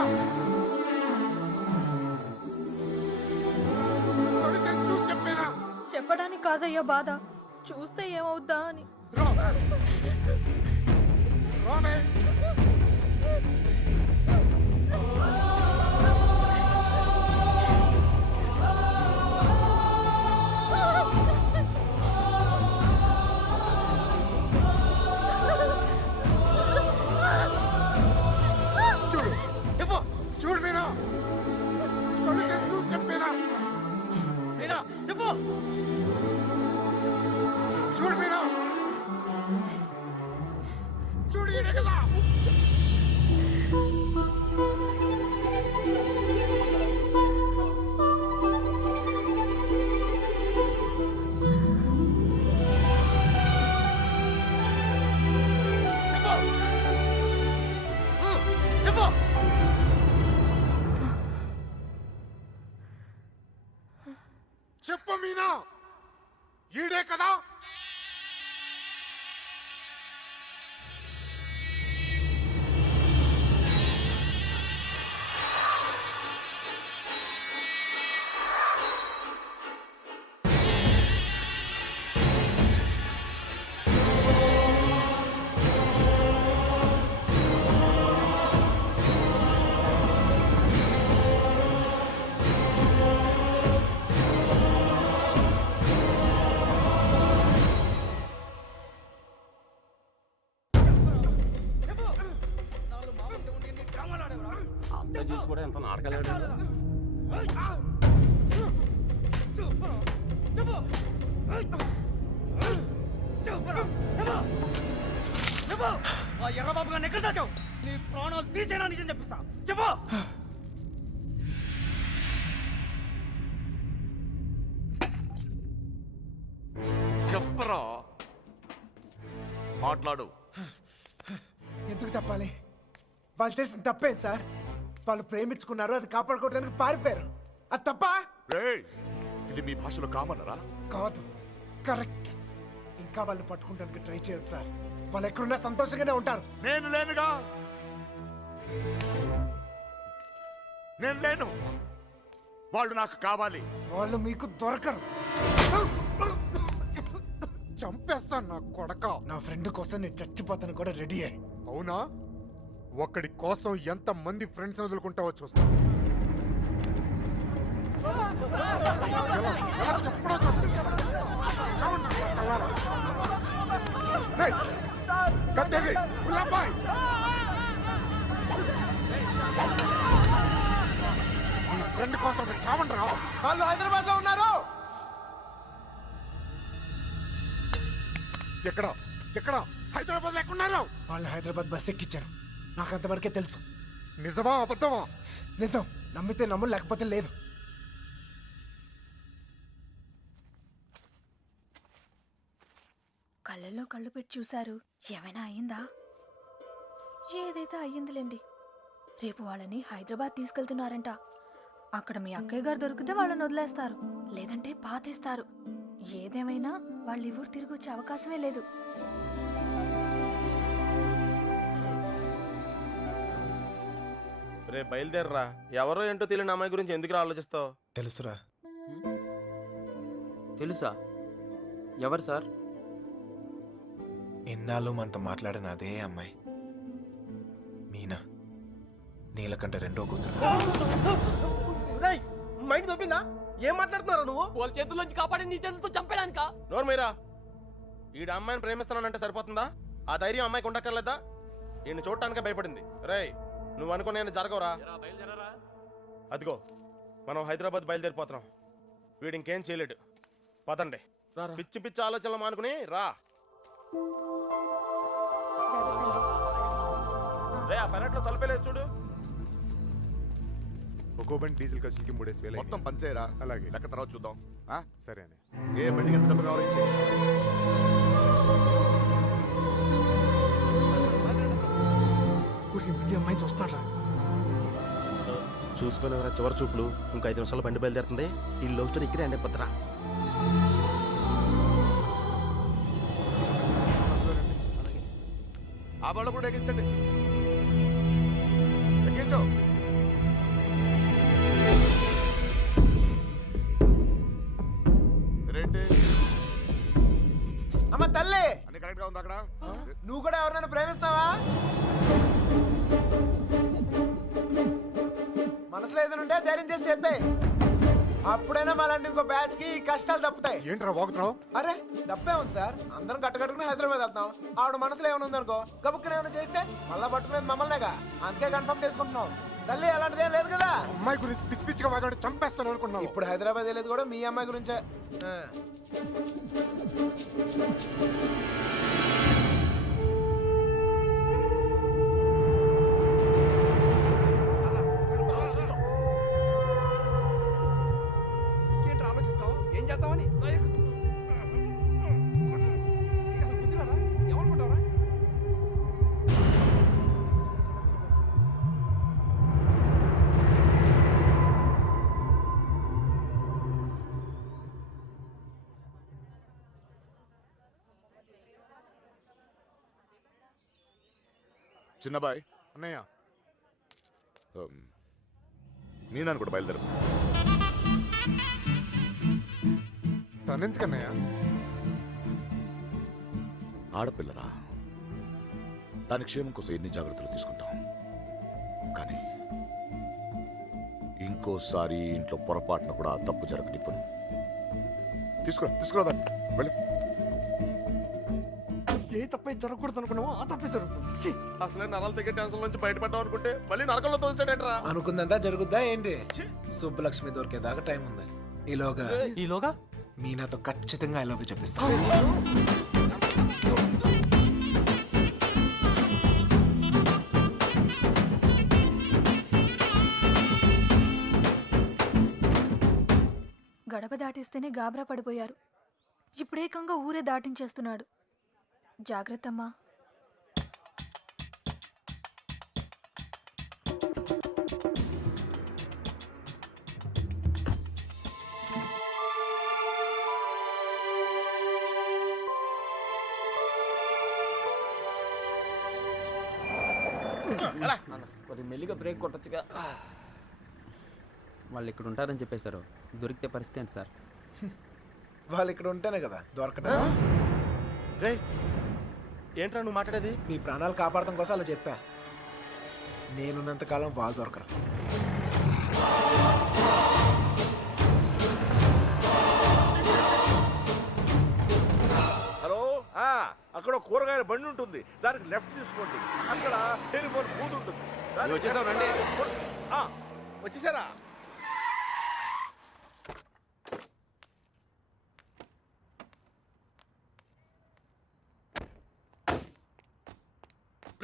కళ్ళు తెరిచి చూసి చెప్పేనా. చెప్పడానికి కాదయ్యా బాధ, చూస్తే ఏమవుద్దా అని. రామే. చూడు, చెప్పు. చూడు మీనా. కళ్ళు తెరిచి ఈడే కదా. అబ్బాయి చూసి కూడా ఎంత నాటకాలు ఎర్రబాబు గారిని ఎక్కడ దాచావు? నీ ప్రాణాలు తీసేనా నిజం చెప్పిస్తా. చెప్పు. చెప్పరా, మాట్లాడు. ఎందుకు చెప్పాలి? వాళ్ళు చేసిన తప్పేంటి సార్? వాళ్ళు ప్రేమించుకున్నారు, అది కాపాడుకోవడానికి పారిపోయారు. అది తప్ప రేయ్, ఇది మీ భాషలో కామన్నరా? కాదు, కరెక్ట్. ఇంకా వాళ్ళు పట్టుకుంటానికి ట్రై చేయొచ్చు సార్. వాళ్ళు ఎక్కడున్నా సంతోషంగానే ఉంటారు. నేను లేనుగా, నేను లేను. వాళ్ళు నాకు కావాలి. వాళ్ళు మీకు దొరకరు. చంపేస్తాను నా కొడక. నా ఫ్రెండ్ కోసం నేను చచ్చిపోతాను కూడా రెడీ అయ్యి. అవునా? ఒక్కడి కోసం ఎంత మంది ఫ్రెండ్స్ వదులుకుంటావో చూస్తా. ఫ్రెండ్ కోసం చావండి రా. వాళ్ళు హైదరాబాద్ లో ఉన్నారు. ఎక్కడ ఎక్కడ? హైదరాబాద్ ఎక్కడున్నారు? వాళ్ళు హైదరాబాద్ బస్ ఎక్కించారు. నాకు అంతవరకే తెలుసు. నిజమా అబద్ధమా? నిజం. నమ్మితే నమ్ము, లేకపోతే లేదు. కళ్ళల్లో కళ్ళు పెట్టి చూశారు. ఏమైనా అయ్యిందా? ఏదైతే అయ్యిందిలేండి. రేపు వాళ్ళని హైదరాబాద్ తీసుకెళ్తున్నారంట. అక్కడ మీ అక్కయ్య గారు దొరికితే వాళ్ళని వదిలేస్తారు, లేదంటే పాతేస్తారు. ఏదేమైనా వాళ్ళు ఈ ఊరు తిరిగి వచ్చే అవకాశమే లేదు. రే బయలుదేరరా. ఎవరో ఏంటో తెలియని అమ్మాయి గురించి ఎందుకు ఆలోచిస్తావు? తెలుసురా. తెలుసా? ఎవరు సార్? ఎన్నాళ్ళు మనతో మాట్లాడిన అదే అమ్మాయి, మీనా. నీలకంఠ రెండో కూతురు. మైండ్ తప్పిందా? ఏం మాట్లాడుతున్నారా నువ్వు? వాళ్ళ చేతుల్లోంచి కాపాడి నీ చేతులతో చంపేయడానికా? నోరు మీరా. ఈడ అమ్మాయిని ప్రేమిస్తున్నానంటే సరిపోతుందా? ఆ ధైర్యం అమ్మాయికి ఉండక్కర్లేదా? ఈయన చూడటానికే భయపడింది. రేయ్, నువ్వు అనుకునే జరగవురా. అదిగో మనం హైదరాబాద్ బయలుదేరిపోతున్నాం. వీడు ఇంకేం చేయలేడు. పదండి. పిచ్చి పిచ్చి ఆలోచనలు మానుకుని రా. తలపేలేదు చూడు. ఒక్కో బండి డీజిల్ ఖర్చులకి 3,000 మొత్తం పంచేయరా. అలాగే, లెక్క తర్వాత చూద్దాం. సరే అని. ఏ బండికి ఎంత డబ్బు కావాలి? అమ్మాయి చూస్తాడ్రా. చూసుకుని చివరి చూపులు. ఇంకో 5 నిమిషాలు బండి బయలుదేరుతుంది. ఈ లవ్ స్టోరీ ఇక్కడే అండి పత్రా. ఆ బళ్ళు కూడా ఎక్కించండి. ఎక్కించు. రేంటి అమ్మ తల్లి, అన్ని కరెక్ట్ గా ఉంది అక్కడ? నువ్వు కూడా ఎవరినైనా ప్రేమిస్తావా? మనసులో ఏదైనా ధైర్యం చేసి చెప్పే. అప్పుడైనా మళ్ళీ ఇంకో బ్యాచ్ కి కష్టాలు తప్పుతాయి. ఏంట్రా వాగుతున్నావు? అరే తప్పే ఉంది సార్. అందరం కట్టుకట్టుకుని హైదరాబాద్ వెళ్తాం. ఆవిడ మనసులో ఏమైనా ఉందనుకో, గబుక్కున ఏమైనా చేస్తే మళ్ళా పట్టుకునేది మమ్మల్నేగా. అందుకే కన్ఫర్మ్ చేసుకుంటున్నాం. తల్లి అలాంటిదేం లేదు కదా. అమ్మాయి గురించి పిచ్చి పిచ్చిగా వాగాడు, చంపేస్తాను అనుకున్నావు. ఇప్పుడు హైదరాబాద్ వెళ్ళేది కూడా మీ అమ్మాయి గురించే. ఆలోచిస్తావు ఏం చేద్దామని? ఏమనుకుంటావరా? చిన్నబాయ్ అన్నయ్య నేను కూడా బయలుదేరు. తనెందుకన్నయ్య? ఆడపిల్లరా, దాని క్షేమం కోసం ఎన్ని జాగ్రత్తలు తీసుకుంటాం, కానీ ఇంకోసారి ఇంట్లో పొరపాటున కూడా ఆ తప్పు జరగనివ్వను. తీసుకురా దాన్ని వెళ్ళి. ఏ తప్పే జరగకూడదు అనుకున్నావో ఆ తప్పే జరుగుతుంది. అసలే నరాలు దగ్గర టెన్షన్ నుంచి బయటపడ్డాం అనుకుంటే మళ్ళీ నరకంలో తోసాడేట్రా. అనుకుందంతా జరుగుద్దా ఏంటి? సుబ్బలక్ష్మి దొరికేదాకా టైం ఉంది. ఈలోగా మీనాతో ఖచ్చితంగా ఐ లవ్ యూ చెప్పిస్తా. గడప దాటిస్తేనే గాబరా పడిపోయారు. ఇప్పుడేకంగా ఊరే దాటించేస్తున్నాడు. జాగ్రత్తమ్మా. కొద్దిగా మెల్లిగా బ్రేక్ కొట్టచ్చుగా. వాళ్ళు ఇక్కడ ఉంటారని చెప్పేశారు. దొరికితే పరిస్థితి ఏంటి సార్? వాళ్ళు ఇక్కడ ఉంటేనే కదా దొరకటం. రే ఏంట్రా నువ్వు మాట్లాడేది? మీ ప్రాణాలు కాపాడటం కోసం అలా చెప్పా. నేనున్నంతకాలం వాళ్ళు దొరకరు. హలో, అక్కడ కూరగాయల బండి ఉంటుంది, దానికి లెఫ్ట్ తీసుకోండి. అక్కడ టెలిఫోన్ బూత్ ఉంటుంది. వచ్చేసావు రండి. వచ్చేసారా?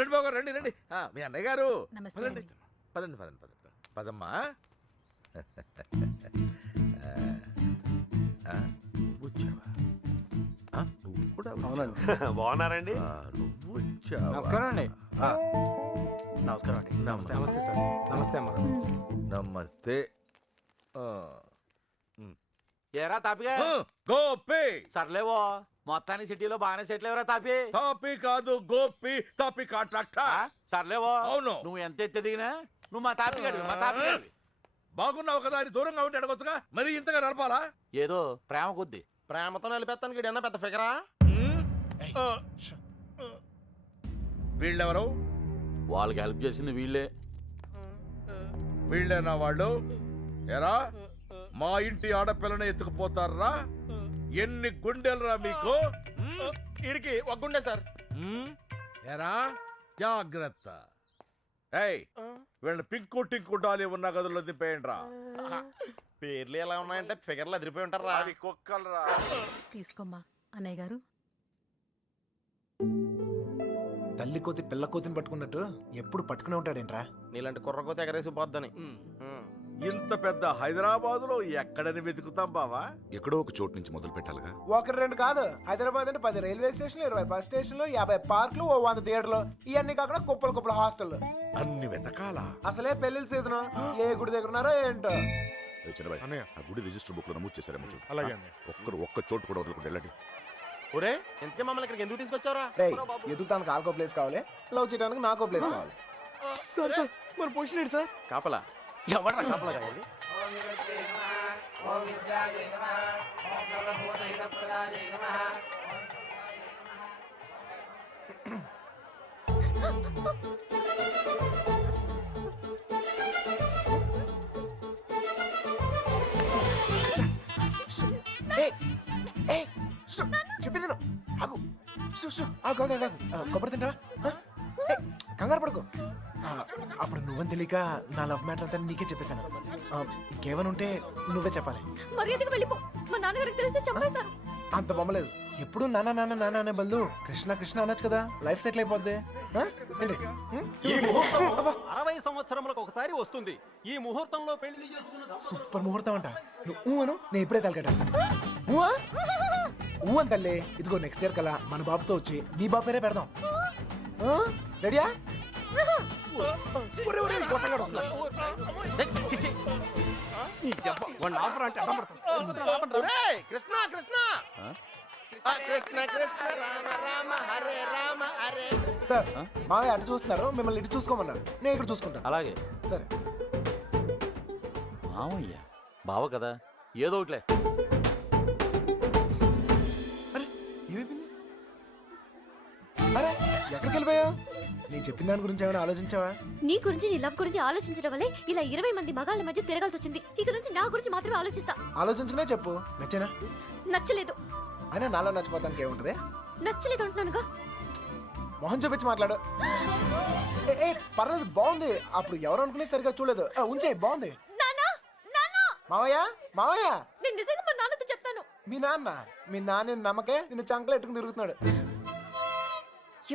రండి బాబు గారు, రండి రండి. మీ అన్నయ్య గారు నమస్తే పదండి. అండి. పదండి పదండి పదండి పదమ్మా. వచ్చావా? నువ్వు కూడా బాగున్నారండి. నువ్వు వచ్చావా? నమస్కారం అండి. నమస్కారం అండి. నమస్తే. నమస్తే సార్. నమస్తే అమ్మా. నమస్తే. ఏరా తాపిగా గోపి సర్లేవో మొత్తానికి సిటీలో బాగానే సెటిల్ ఎవరా తాపి? తాపి కాదు గోపి, తాపి కాంట్రాక్టర్. సర్లేవో అవును. నువ్వు ఎంత ఎత్తే దిగినా నువ్వు మా తాపి గడివి, మా తాపి గడివి. బాగున్నావు కదా అని దూరంగా ఉంటే అడగొచ్చుగా, మరి ఇంతగా నడపాలా? ఏదో ప్రేమ కొద్ది. ప్రేమతో నలిపేస్తానికి ఏదన్నా పెద్ద ఫిగరా? వీళ్ళెవరు? వాళ్ళకి హెల్ప్ చేసింది వీళ్ళే. వీళ్ళేనా వాళ్ళు? ఎరా మా ఇంటి ఆడపిల్లని ఎత్తుకుపోతారా? ఎన్ని గుండెలరా మీకు? ఇడికి ఒక గుండె సార్. ఎరా జాగ్రత్త. ఏయ్ వీళ్ళని పింకు టింకు డాలి ఉన్న గదుల్లో దింపేయండి రా. పేర్లు ఎలా ఉన్నాయంటే ఫిగర్లు అదిరిపోయి ఉంటారా? అది కుక్కలరా. తీసుకోమ్మా అన్నయ్య గారు. తల్లి కోతి పిల్ల కోతిని పట్టుకున్నట్టు ఎప్పుడు పట్టుకునే ఉంటాడేంట్రా? నీలాంటి కుర్ర కోతి ఎగరేసి పోద్దని. ఇంత పెద్ద హైదరాబాద్ లో ఎక్కడని వెతుకుతాం బావా? ఎక్కడో ఒక చోటు నుంచి మొదలు పెట్టాలిగా. ఒకటి రెండు కాదు, హైదరాబాద్ అంటే 10 రైల్వే స్టేషన్లు, 20 బస్ స్టేషన్లు, 50 పార్కులు, 100 థియేటర్లు, ఇవన్నీ కాకుండా కుప్పలు కుప్పల హాస్టల్. అన్ని వెతకాలా? అసలే పెళ్లి సీజన్. ఏ గుడి దగ్గర ఉన్నారో ఏంటో. చిన్నబాయ్, అన్నయ్య. ఆ గుడి రిజిస్టర్ బుక్ లో నమోదు చేశారేమో చూడు. అలాగే అన్నయ్య. ఒక్క చోటు కూడా వదలకుండా వెళ్ళండి. ఒరే ఇంతకే మమ్మల్ని ఇక్కడికి ఎందుకు తీసుకొచ్చావరా? రేయ్, ఎదుగుతానికి ఆల్కో ప్లేస్ కావాలి, లవ్ చేయడానికి నాకో ప్లేస్ కావాలి. సార్ సార్ మన పొజిషన్ ఏంటి సార్? కాపలా ఎవరా కాపలా కావాలి? చెప్పింది ఆగు. ఆగు ఆగు ఆగు. కొబ్బరి తింటా? కంగారు పడుకో. అప్పుడు నువ్వని తెలియక నా లవ్ మ్యాటర్ అంతా నీకే చెప్పేశాను. ఇంకేమైనా ఉంటే నువ్వే చెప్పాలి. మర్యాదగా వెళ్ళిపో. మా నాన్నగారికి తెలిస్తే చంపేస్తారు. అంత బొమ్మలేదు. ఎప్పుడు నాన్న నాన్న నాన్న అనే బదులు కృష్ణ కృష్ణ అనొచ్చు కదా, లైఫ్ సెటిల్ అయిపోద్ది. ఏంటి? ఈ ముహూర్తం 60 సంవత్సరములకు ఒకసారి వస్తుంది. ఈ ముహూర్తంలో పెళ్లి చేసుకున్న సూపర్ ముహూర్తం అంట. నువ్వు అను, నేను ఇప్పుడే తలకెట్టేస్తాను. ఊ అని తల్లి. ఇదిగో నెక్స్ట్ ఇయర్ కల్లా మన బాబుతో వచ్చి నీ బాబు పేరే పెడదాం. రెడీయా? కృష్ణ కృష్ణ కృష్ణ కృష్ణ రామ రామ హరే రామ హరే. సార్ మావయ్య అటు చూస్తున్నారు, మిమ్మల్ని ఇటు చూసుకోమన్నారు. నేను ఇక్కడ చూసుకుంటాను. అలాగే. సరే. మామయ్య బావ కదా, ఏదో ఒకట్లే. అరే ఏమైపోయింది? అరే ఎక్కడికి వెళ్ళిపోయావు? నేను చెప్పిన దాని గురించి ఏమైనా ఆలోచించావా? నీ గురించి నీ లవ్ గురించి ఆలోచించడం వల్లే ఇలా 20 మంది మగాళ్ళ మధ్య తిరగాల్సి వచ్చింది. ఇక నుంచి నా గురించి మాత్రమే ఆలోచిస్తా. ఆలోచించుకునే చెప్పు. నచ్చేనా? నచ్చలేదు. అయినా నాలో నచ్చిపోతానికి ఏముంటది? నచ్చలేదు అంటున్నానుగా. మొహం చూపించి మాట్లాడు. ఏ పర్లేదు, బాగుంది. అప్పుడు ఎవరు అనుకునే సరిగా చూడలేదు. ఉంచే, బాగుంది. మావయ్య మావయ్య, నేను నిజంగా మా నాన్నతో చెప్తాను. మీ నాన్న నమ్మకే నిన్ను చంకలు ఎట్టుకుని తిరుగుతున్నాడు.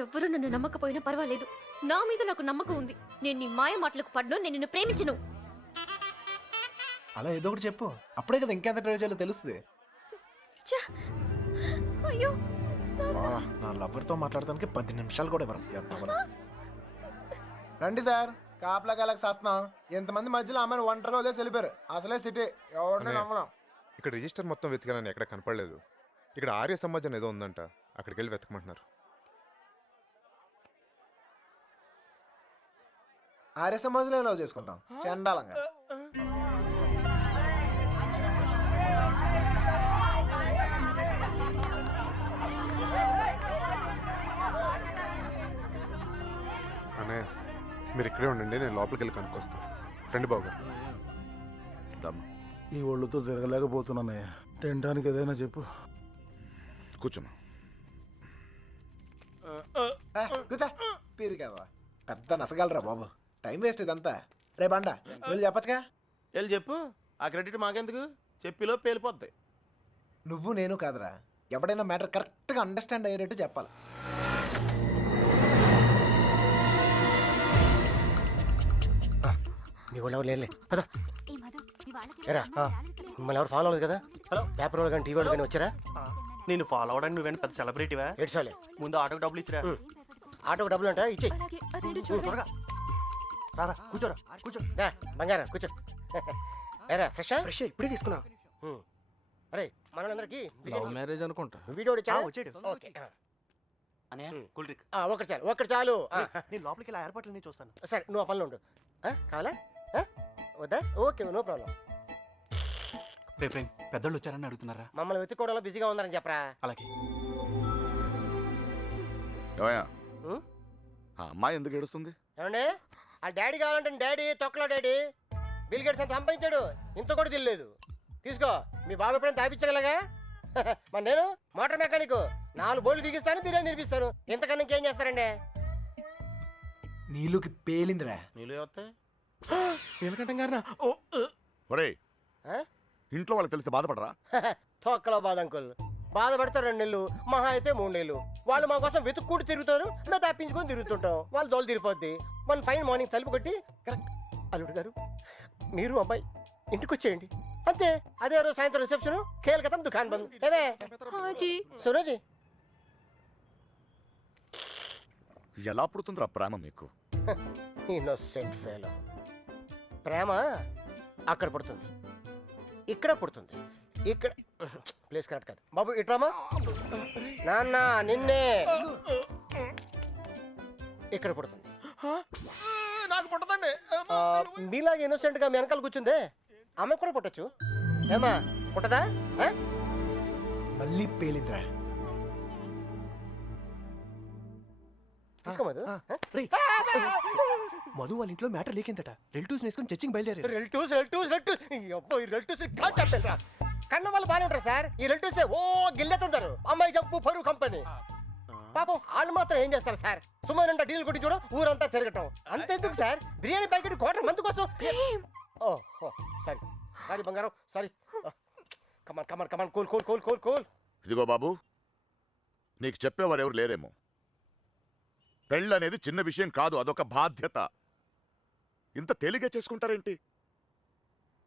ఎవరు నన్ను నమ్మకపోయినా పర్వాలేదు, నా మీద నాకు నమ్మకం ఉంది. నేను నీ మాయ మాటలకు పడ్ను. నేను నిన్ను ప్రేమించను. అలా ఏదో ఒకటి చెప్పు, అప్పుడే కదా ఇంకెంత ట్రై చేయాలో తెలుస్తుంది. ఛ! అయ్యో నా లవర్తో మాట్లాడటానికి 10 నిమిషాలు కూడా ఇవ్వరు. రండి సార్, కాపలా కాలకు చేస్తున్నాం. ఎంతమంది మధ్యలో అమ్మాయిని ఒంటరిగా వదిలేసి వెళ్ళిపోయారు. అసలే సిటీ, ఎవరిని నమ్మలం. ఇక్కడ రిజిస్టర్ మొత్తం వెతికానని ఎక్కడ కనపడలేదు. ఇక్కడ ఆర్య సమాజం ఏదో ఉందంట, అక్కడికి వెళ్ళి వెతకమంటున్నారు. ఆర్య సమాజంలో లవ్ చేసుకుంటాం చండాలంగా. అనే మీరు ఇక్కడే ఉండండి, నేను లోపలికి వెళ్ళి కనుక్కొస్తాను. రండి బాబు గారు. ఈ ఒళ్ళుతో తిరగలేకపోతున్నానయ్యా. తినడానికి ఏదైనా చెప్పు. కూర్చున్నా. కూర్చో. పీరు కదా, పెద్ద నసగలరా బాబు. టైం వేస్ట్ ఇదంతా. రే బండ, వెళ్ళి చెప్పచ్చుగా. వెళ్ళి చెప్పు, ఆ క్రెడిట్ మాకెందుకు? చెప్పిలో పేలిపోద్ది. నువ్వు నేను కాదురా, ఎవడైనా మ్యాటర్ కరెక్ట్గా అండర్స్టాండ్ అయ్యేటట్టు చెప్పాలి. నీ వాళ్ళు ఎవరు లేరులే. పద. ఏరా, మిమ్మల్ని ఎవరు ఫాలో అవ్వలేదు కదా? పేపర్ వాళ్ళు కానీ టీవీ వాళ్ళు కానీ వచ్చారా? నేను ఫాలో అవడానికి నువ్వేంటి పెద్ద సెలబ్రిటీవా? ఏడ్చాలే. ముందు ఆటోకి డబ్బులు ఇచ్చిరా. ఆటోకి డబ్బులు అంట ఇచ్చే. అలాగే అదేంటో చూడండి. త్వరగా రారా, కూర్చోరా, కూర్చో. బంగారం కూర్చో. ఏరా ఫ్రెషా? ఫ్రెష్ ఇప్పుడే తీసుకున్నా. అరే మనోళ్ళందరికీ లవ్ మ్యారేజ్ అనుకుంటా. వీడియో వచ్చాడు. ఓకే. అనే కూల్ డ్రింక్. ఒక్కటి చాలు. నేను లోపలికి ఇలా ఏర్పాట్లు నేను చూస్తాను. సరే నువ్వు ఆ పనిలో ఉండు. కావాలా? వద్దా? Okay, no problem. పెద్దోళ్ళు వచ్చారని అడుగుతున్నారా? మమ్మల్ని వెతుక్కోవడంలో బిజీగా ఉన్నారని చెప్పరా. అలాగే. ఏమయ్యా, ఉం? ఆ అమ్మాయి ఎందుకు ఏడుస్తుంది? ఏమండి, ఆ డాడీ కావాలంటే డాడీ తొక్కలో డాడీ. బిల్ గేట్స్ అంత సంపాదించాడు, ఇంత కూడా తెలియలేదు. తీసుకో, మీ బాబు ఎప్పుడైనా తాపించగలగా? మరి నేను మోటార్ మెకానిక్, 4 బోర్లు బిగిస్తాను, బిర్యానీ తినిపిస్తాను. ఇంతకన్నా ఇంకేం చేస్తారండి? నీళ్ళకి పేలిందిరా. నీళ్ళు వస్తాయి. నీలకంఠం గారినా? ఒరేయ్, ఆ? ఇంట్లో వాళ్ళకి తెలిస్తే బాధపడరా? తొక్కలో బాధ అంకుల్. బాధపడతారు 2 నెలలు, మహా అయితే 3 నెలలు. వాళ్ళు మా కోసం వెతుక్కుంటూ తిరుగుతారు, మేము తప్పించుకొని తిరుగుతుంటాం. వాళ్ళు దోలు తిరిగిపోద్ది. మన ఫైన్ మార్నింగ్ తలుపు కొట్టి కరెక్ట్ అల్లుడు గారు మీరు అబ్బాయి ఇంటికి వచ్చేయండి అంతే. అదే రోజు సాయంత్రం రిసెప్షన్, కేల్కతం దుకాన్ బంద్. ఏమే హాజీ. సురోజీ, ఎలా పుడుతుందిరా ప్రేమ మీకు? Innocent fellow. ప్రేమ అక్కడ పుడుతుంది, ఇక్కడ పుడుతుంది. ఇక్కడ ప్లేస్ కరెక్ట్ కాదు బాబు. ఇట్రామా నాన్న, నిన్నే ఇక్కడ పుడుతుంది. నాకు పుట్టదండి. మీలాగా ఇన్నోసెంట్ గా మీ వెనకాల కూర్చుందే, ఆమె కూడా పుట్టచ్చు. ఏమా పుట్టదా? మళ్ళీ పేలిందిరా. తీసుకో మధు. మధు వాళ్ళ ఇంట్లో మ్యాటర్ లేకిందట. రిలేటివ్స్ వేసుకొని చర్చింగ్ బయలుదేరారు. రిలేటివ్స్ కన్న వాళ్ళు బాగానే ఉంటారు సార్. ఈ రిలేటివ్స్ ఓ గిల్లెతుంటారు. అమ్మాయి జంపు పరువు కంపెనీ. పాపం వాళ్ళు మాత్రం ఏం చేస్తారు సార్? సుమారంట డీల్ కొట్టి చూడ ఊరంతా తిరగటం. అంతెందుకు సార్, బిర్యానీ ప్యాకెట్ క్వార్టర్ మందు కోసం. ఓ సారీ సారీ బంగారం, sorry. Come on come on come on, cool cool cool cool cool. ఇదిగో బాబు, నీకు చెప్పేవారు ఎవరు లేరేమో. పెళ్ళనేది చిన్న విషయం కాదు, అదొక బాధ్యత. ఇంత తేలిగ్గా చేసుకుంటారేంటి?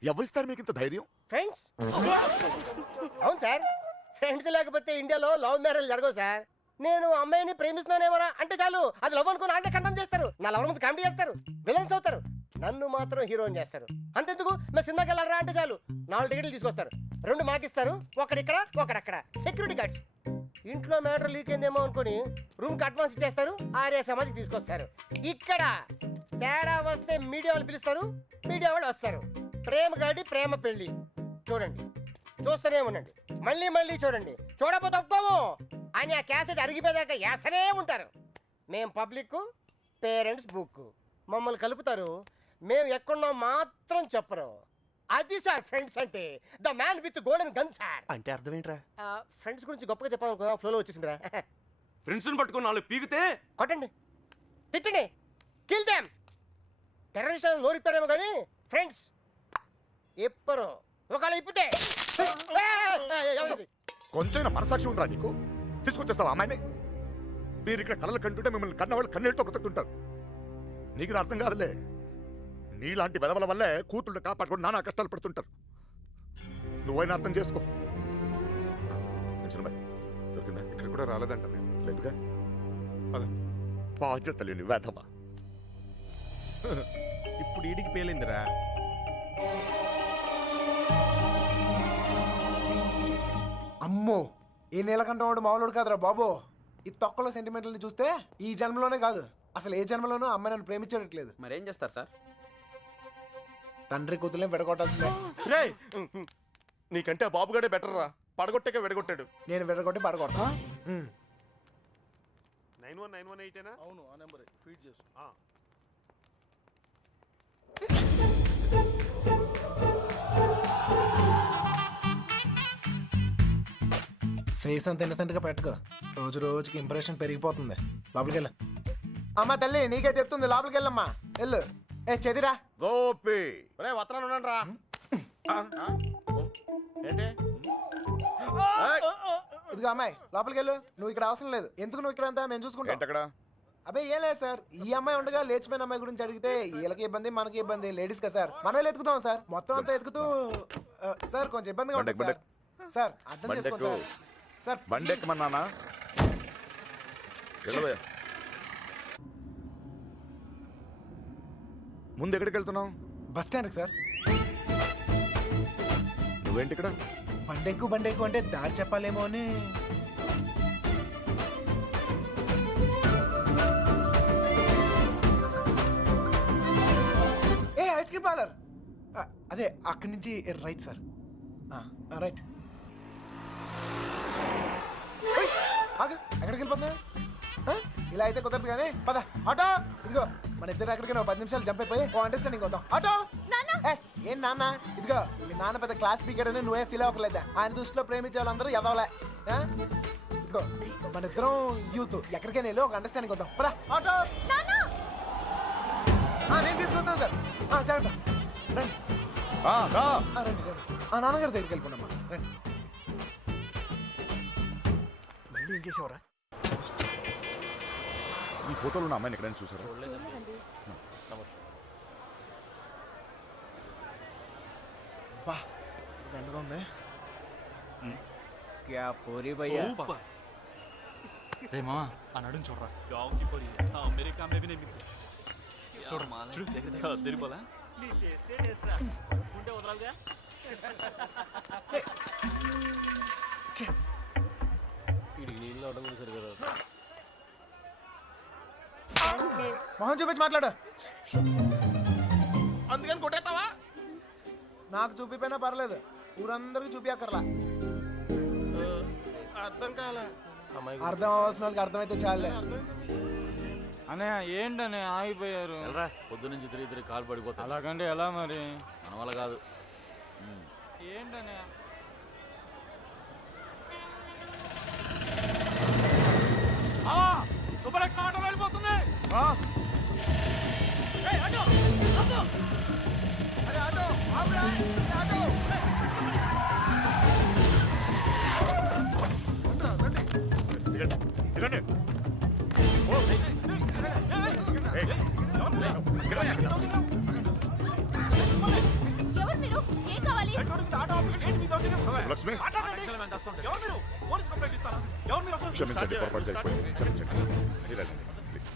ఎవరిస్తారు మీకు ఇంత ధైర్యం? ఫ్రెండ్స్. అవును సార్, ఫ్రెండ్స్ లేకపోతే ఇండియాలో లవ్ మ్యారేజ్ జరగవు సార్. నేను అమ్మాయిని ప్రేమిస్తున్నానేమరా అంటే చాలు, అది లవ్ అనుకుని అంటే కన్ఫర్మ్ చేస్తారు. నా లవ్ ముందు కామెడీ చేస్తారు, విలన్స్ అవుతారు. నన్ను మాత్రం హీరోయిన్ చేస్తారు. అంతెందుకు, మేము సినిమాకి వెళ్ళారా అంటే చాలు 4 టికెట్లు తీసుకొస్తారు. 2 మాకిస్తారు, ఒకడిక్కడ ఒకడక్కడ. Security guards. ఇంట్లో మ్యాటర్ లీక్ అయిందేమో అనుకుని రూమ్కి అడ్వాన్స్ ఇచ్చేస్తారు, ఆర్య సమాధికి తీసుకొస్తారు. ఇక్కడ తేడా వస్తే మీడియా వాళ్ళు పిలుస్తారు, మీడియా వాళ్ళు వస్తారు. ప్రేమ గాడి ప్రేమ పెళ్లి చూడండి, చూస్తూనే ఉండండి, మళ్ళీ మళ్ళీ చూడండి. చూడకపోతే ఒప్పుకోము అని ఆ క్యాసెట్ అరిగిపోయాక వేస్తూనే ఉంటారు. మేం పబ్లిక్, పేరెంట్స్ బుక్, మమ్మల్ని కలుపుతారు. మేము ఎక్కడున్నాం మాత్రం చెప్పరు. అది సార్ ఫ్రెండ్స్ అంటే, the man with golden gun sir. అంటే అర్థం ఏంట్రా? ఫ్రెండ్స్ గురించి గొప్పగా చెప్పాలనుకో, ఫ్లోలో వచ్చేసిందిరా. ఫ్రెండ్స్ని పట్టుకుని నాలుగు పీకితే కొట్టండి, తిట్టండి, కిల్ దెమ్. టెర్రరిస్ట్ నోరిస్తారేమో కానీ ఫ్రెండ్స్ ఎప్పరు ఒకవేళ ఇప్పితే కొంచెం మనసాక్షి ఉందిరా నీకు? తీసుకొచ్చేస్తావా అమ్మాయిని? మీరు ఇక్కడ కళ్ళలు కంటుంటే మిమ్మల్ని కన్నవాళ్ళు కన్నీళ్ళతో బ్రతుకుతుంటారు. నీకు ఇది అర్థం కాదులే. నీలాంటి వెదవల వల్లే కూతుళ్ళు కాపాడుకొని నానా కష్టాలు పడుతుంటారు. నువ్వైనా అర్థం చేసుకో. దొరికిందా? ఇక్కడ కూడా రాలేదంట మేము. లేదుగా. బాధ్యత లేని వేధవా. ఇప్పుడు ఈడికి పేలిందిరా. అమ్మో, ఈ నీలకంఠం వాడు మామూలుడు కాదురా బాబు. ఈ తొక్కలో సెంటిమెంట్లని చూస్తే ఈ జన్మలోనే కాదు, అసలు ఏ జన్మలోనూ అమ్మాయి నన్ను ప్రేమించట్లేదు. మరేం చేస్తారు సార్? తండ్రి కూతుర్లే విడగొట్టాల్సిందే. రేయ్, నీకంటే ఆ బాబుగాడే బెటర్ రా. పడగొట్టాక విడగొట్టాడు. నేను విడగొట్టి పడగొట్టా. 9191 అవును, ఆ నెంబర్ ఫీడ్ చేసు. ఫేస్ అంత ఇన్నసెంట్ గా పెట్టుకో, రోజు రోజుకి ఇంప్రెషన్ పెరిగిపోతుంది. లోపలికి వెళ్ళు. అమ్మా తల్లి నీకే చెప్తుంది, లోపలికి వెళ్ళమ్మా, వెళ్ళు. ఏ చెదిరా గోపి. రే వత్రాన్ని ఉండండి రా. ఏంటి? ఇదిగో అమ్మాయి లోపలికి వెళ్ళు. నువ్వు ఇక్కడ అవసరం లేదు. ఎందుకు నువ్వు ఇక్కడ అంతా మేము చూసుకుంటాం. ఏంటక్కడ? అబ్బాయి ఏం లేదు సార్, ఈ అమ్మాయి ఉండగా లేచిపోయిన అమ్మాయి గురించి అడిగితే వీళ్ళకి ఇబ్బంది మనకి ఇబ్బంది, లేడీస్ కదా సార్, మనమే ఎత్తుకుతాం సార్. మొత్తం అంతా ఎత్తుకుతూ సార్ కొంచెం ఇబ్బందిగా ఉంటుంది సార్. సార్ అర్థం చేసుకో సార్. బండెక్కమన్నానా? ముందు ఎక్కడికి వెళ్తున్నావు? బస్ స్టాండ్కి సార్. నువ్వేంటి ఇక్కడ? బండెక్కు అంటే దారి చెప్పాలేమో అని. ఏ ఐస్ క్రీమ్ పార్లర్, అదే అక్కడి నుంచి రైట్ సార్. రైట్. ఆగు, ఎక్కడికి వెళ్ళిపోతున్నా? ఇలా అయితే కుదరదు కానీ పద. ఆటో ఇదిగో, మన ఇద్దరు ఎక్కడికైనా 10 నిమిషాలు జంప్ అయిపోయి ఓ అండర్స్టాండింగ్ వద్దాం. ఆటో. ఏం నాన్న? ఇదిగో మీ నాన్న పెద్ద క్లాస్ స్పీకర్ అని నువ్వే ఫీల్ అవ్వలేదా? ఆయన దృష్టిలో ప్రేమించే వాళ్ళందరూ ఎదవలే. ఇదిగో మన ఇద్దరం యూత్, ఎక్కడికైనా వెళ్ళి ఒక అండర్స్టాండింగ్ వద్దాం. పద ఆటో. నేను తీసుకుంటాను సార్. జాగ్రత్త. రండి రండి రండి. నాన్నగారి దగ్గరికి వెళ్ళిపోనమ్మా, రండి. మళ్ళీ ఏం చేసేవరా? ఈ ఫోటోలో ఉన్న అమ్మాయిని ఎక్కడైనా చూసారా? బా దండగా ఉంది. క్యా పూరి భయ్యా. రే మామా ఆ నడుం చూడరా. అమెరికా చూడరా. మొహం చూపించి మాట్లాడు. అందుకని కొట్టేస్తావా? నాకు చూపిపోయినా పర్లేదు, ఊరందరికి చూపించక్కర్లా. అర్థం కాలే. అర్థం అవ్వాల్సిన వాళ్ళకి అర్థమైతే చాలే. అనే ఏంటనే ఆగిపోయారు? పొద్దు నుంచి తిరిగి కాలు పడిపోతా. అలాగంటే ఎలా మరి? మన వల్ల కాదు. ఏంటనే? సుబ్బలక్ష్మి ఆటో వెళ్ళిపోతుంది. ఎవరు మీరు? ఏం కావాలి? లక్ష్మి క్షమించండి, పొరపాటు జరిగిపోయింది. క్షమించండి. మీరండి, ప్లీజ్.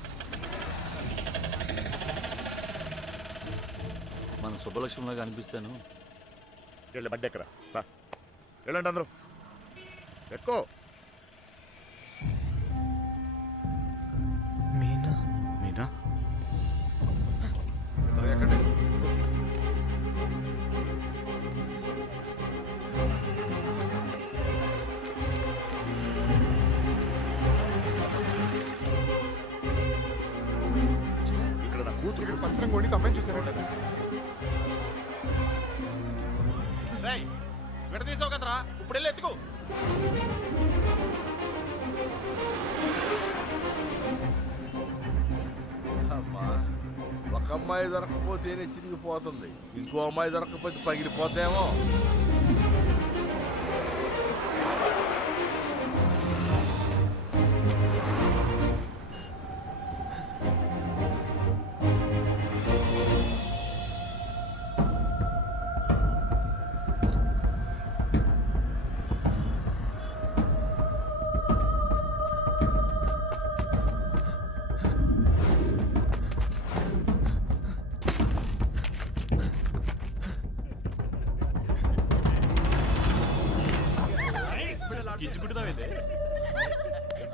మన సుబ్బలక్ష్మిలాగా అనిపిస్తాను. వెళ్ళి బండి ఎక్కరా. వెళ్ళండి అందరూ, ఎక్కువ. కూతురు ఇక్కడ పంచరం కొండి అమ్మాయిని చూసారంట. రేయ్ విడదీసావు కదరా, ఇప్పుడు వెళ్ళి ఎత్తుకో. అమ్మా, ఒక అమ్మాయి దొరకపోతేనే చిరిగిపోతుంది, ఇంకో అమ్మాయి దొరకపోతే పగిలిపోతేమో.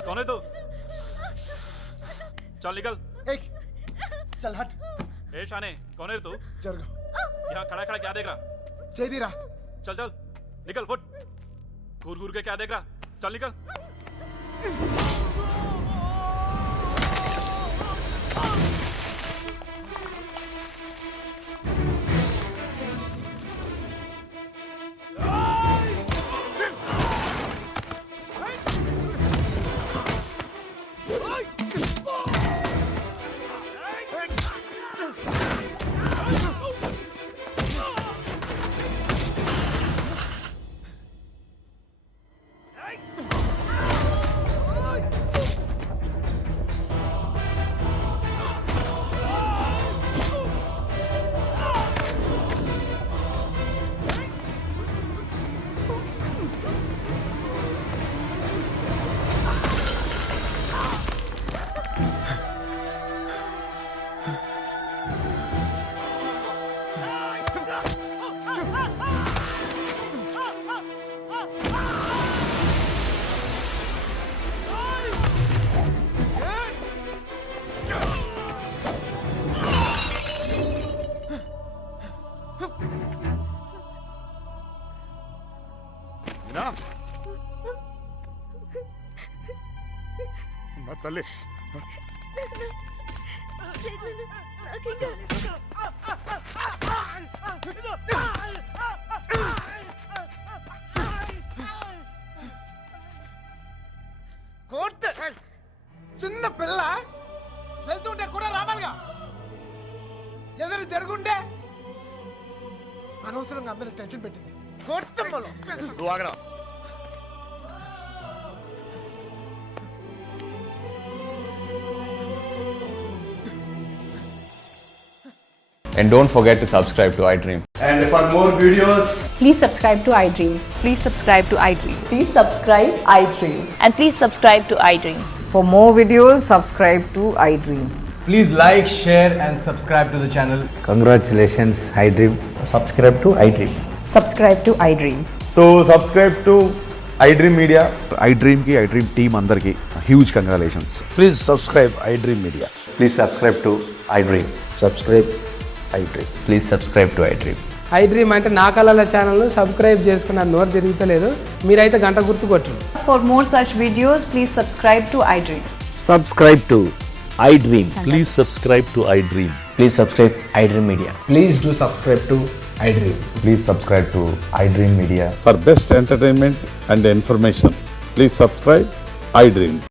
कौन है तू? चल निकल। चल हट। ए शाने, कौन है तू? जरगो। यहाँ खड़ा खड़ा क्या देख रहा? जयदी रहा। चल चल निकल, फुट। घूर घूर के क्या देख रहा? चल निकल। నా తల్లి కోర్టు చిన్న పిల్ల వెళ్తుంటే కూడా రావాలిగా, ఏదైనా జరుగుంటే అనవసరంగా అందరిని టెన్షన్ పెట్టింది. కోర్టు నువ్వు ఆగరా. And don't forget to subscribe to iDream. And for more videos, Please subscribe to iDream. Please subscribe to iDream. Please subscribe iDream. And please subscribe to iDream. For more videos, subscribe to iDream. please like, share and subscribe to the channel. Congratulations, iDream. Subscribe to iDream. Subscribe to iDream. So subscribe to iDream Media. iDream की iDream team अंदर की huge congratulations. Please subscribe iDream Media. Please subscribe to iDream. Subscribe iDream. Please subscribe to iDream. iDream అంటే నా కళల ఛానల్ సబ్స్క్రైబ్ చేసుకున్న నోరు తిరుగుతలేదు, మీరైతే గంట గుర్తు కొట్టండి. For more such videos, please subscribe to iDream. Subscribe to iDream. Please subscribe to iDream. Please subscribe iDream Media. Please do subscribe to iDream. Please subscribe to iDream Media. For best entertainment and information, please subscribe iDream.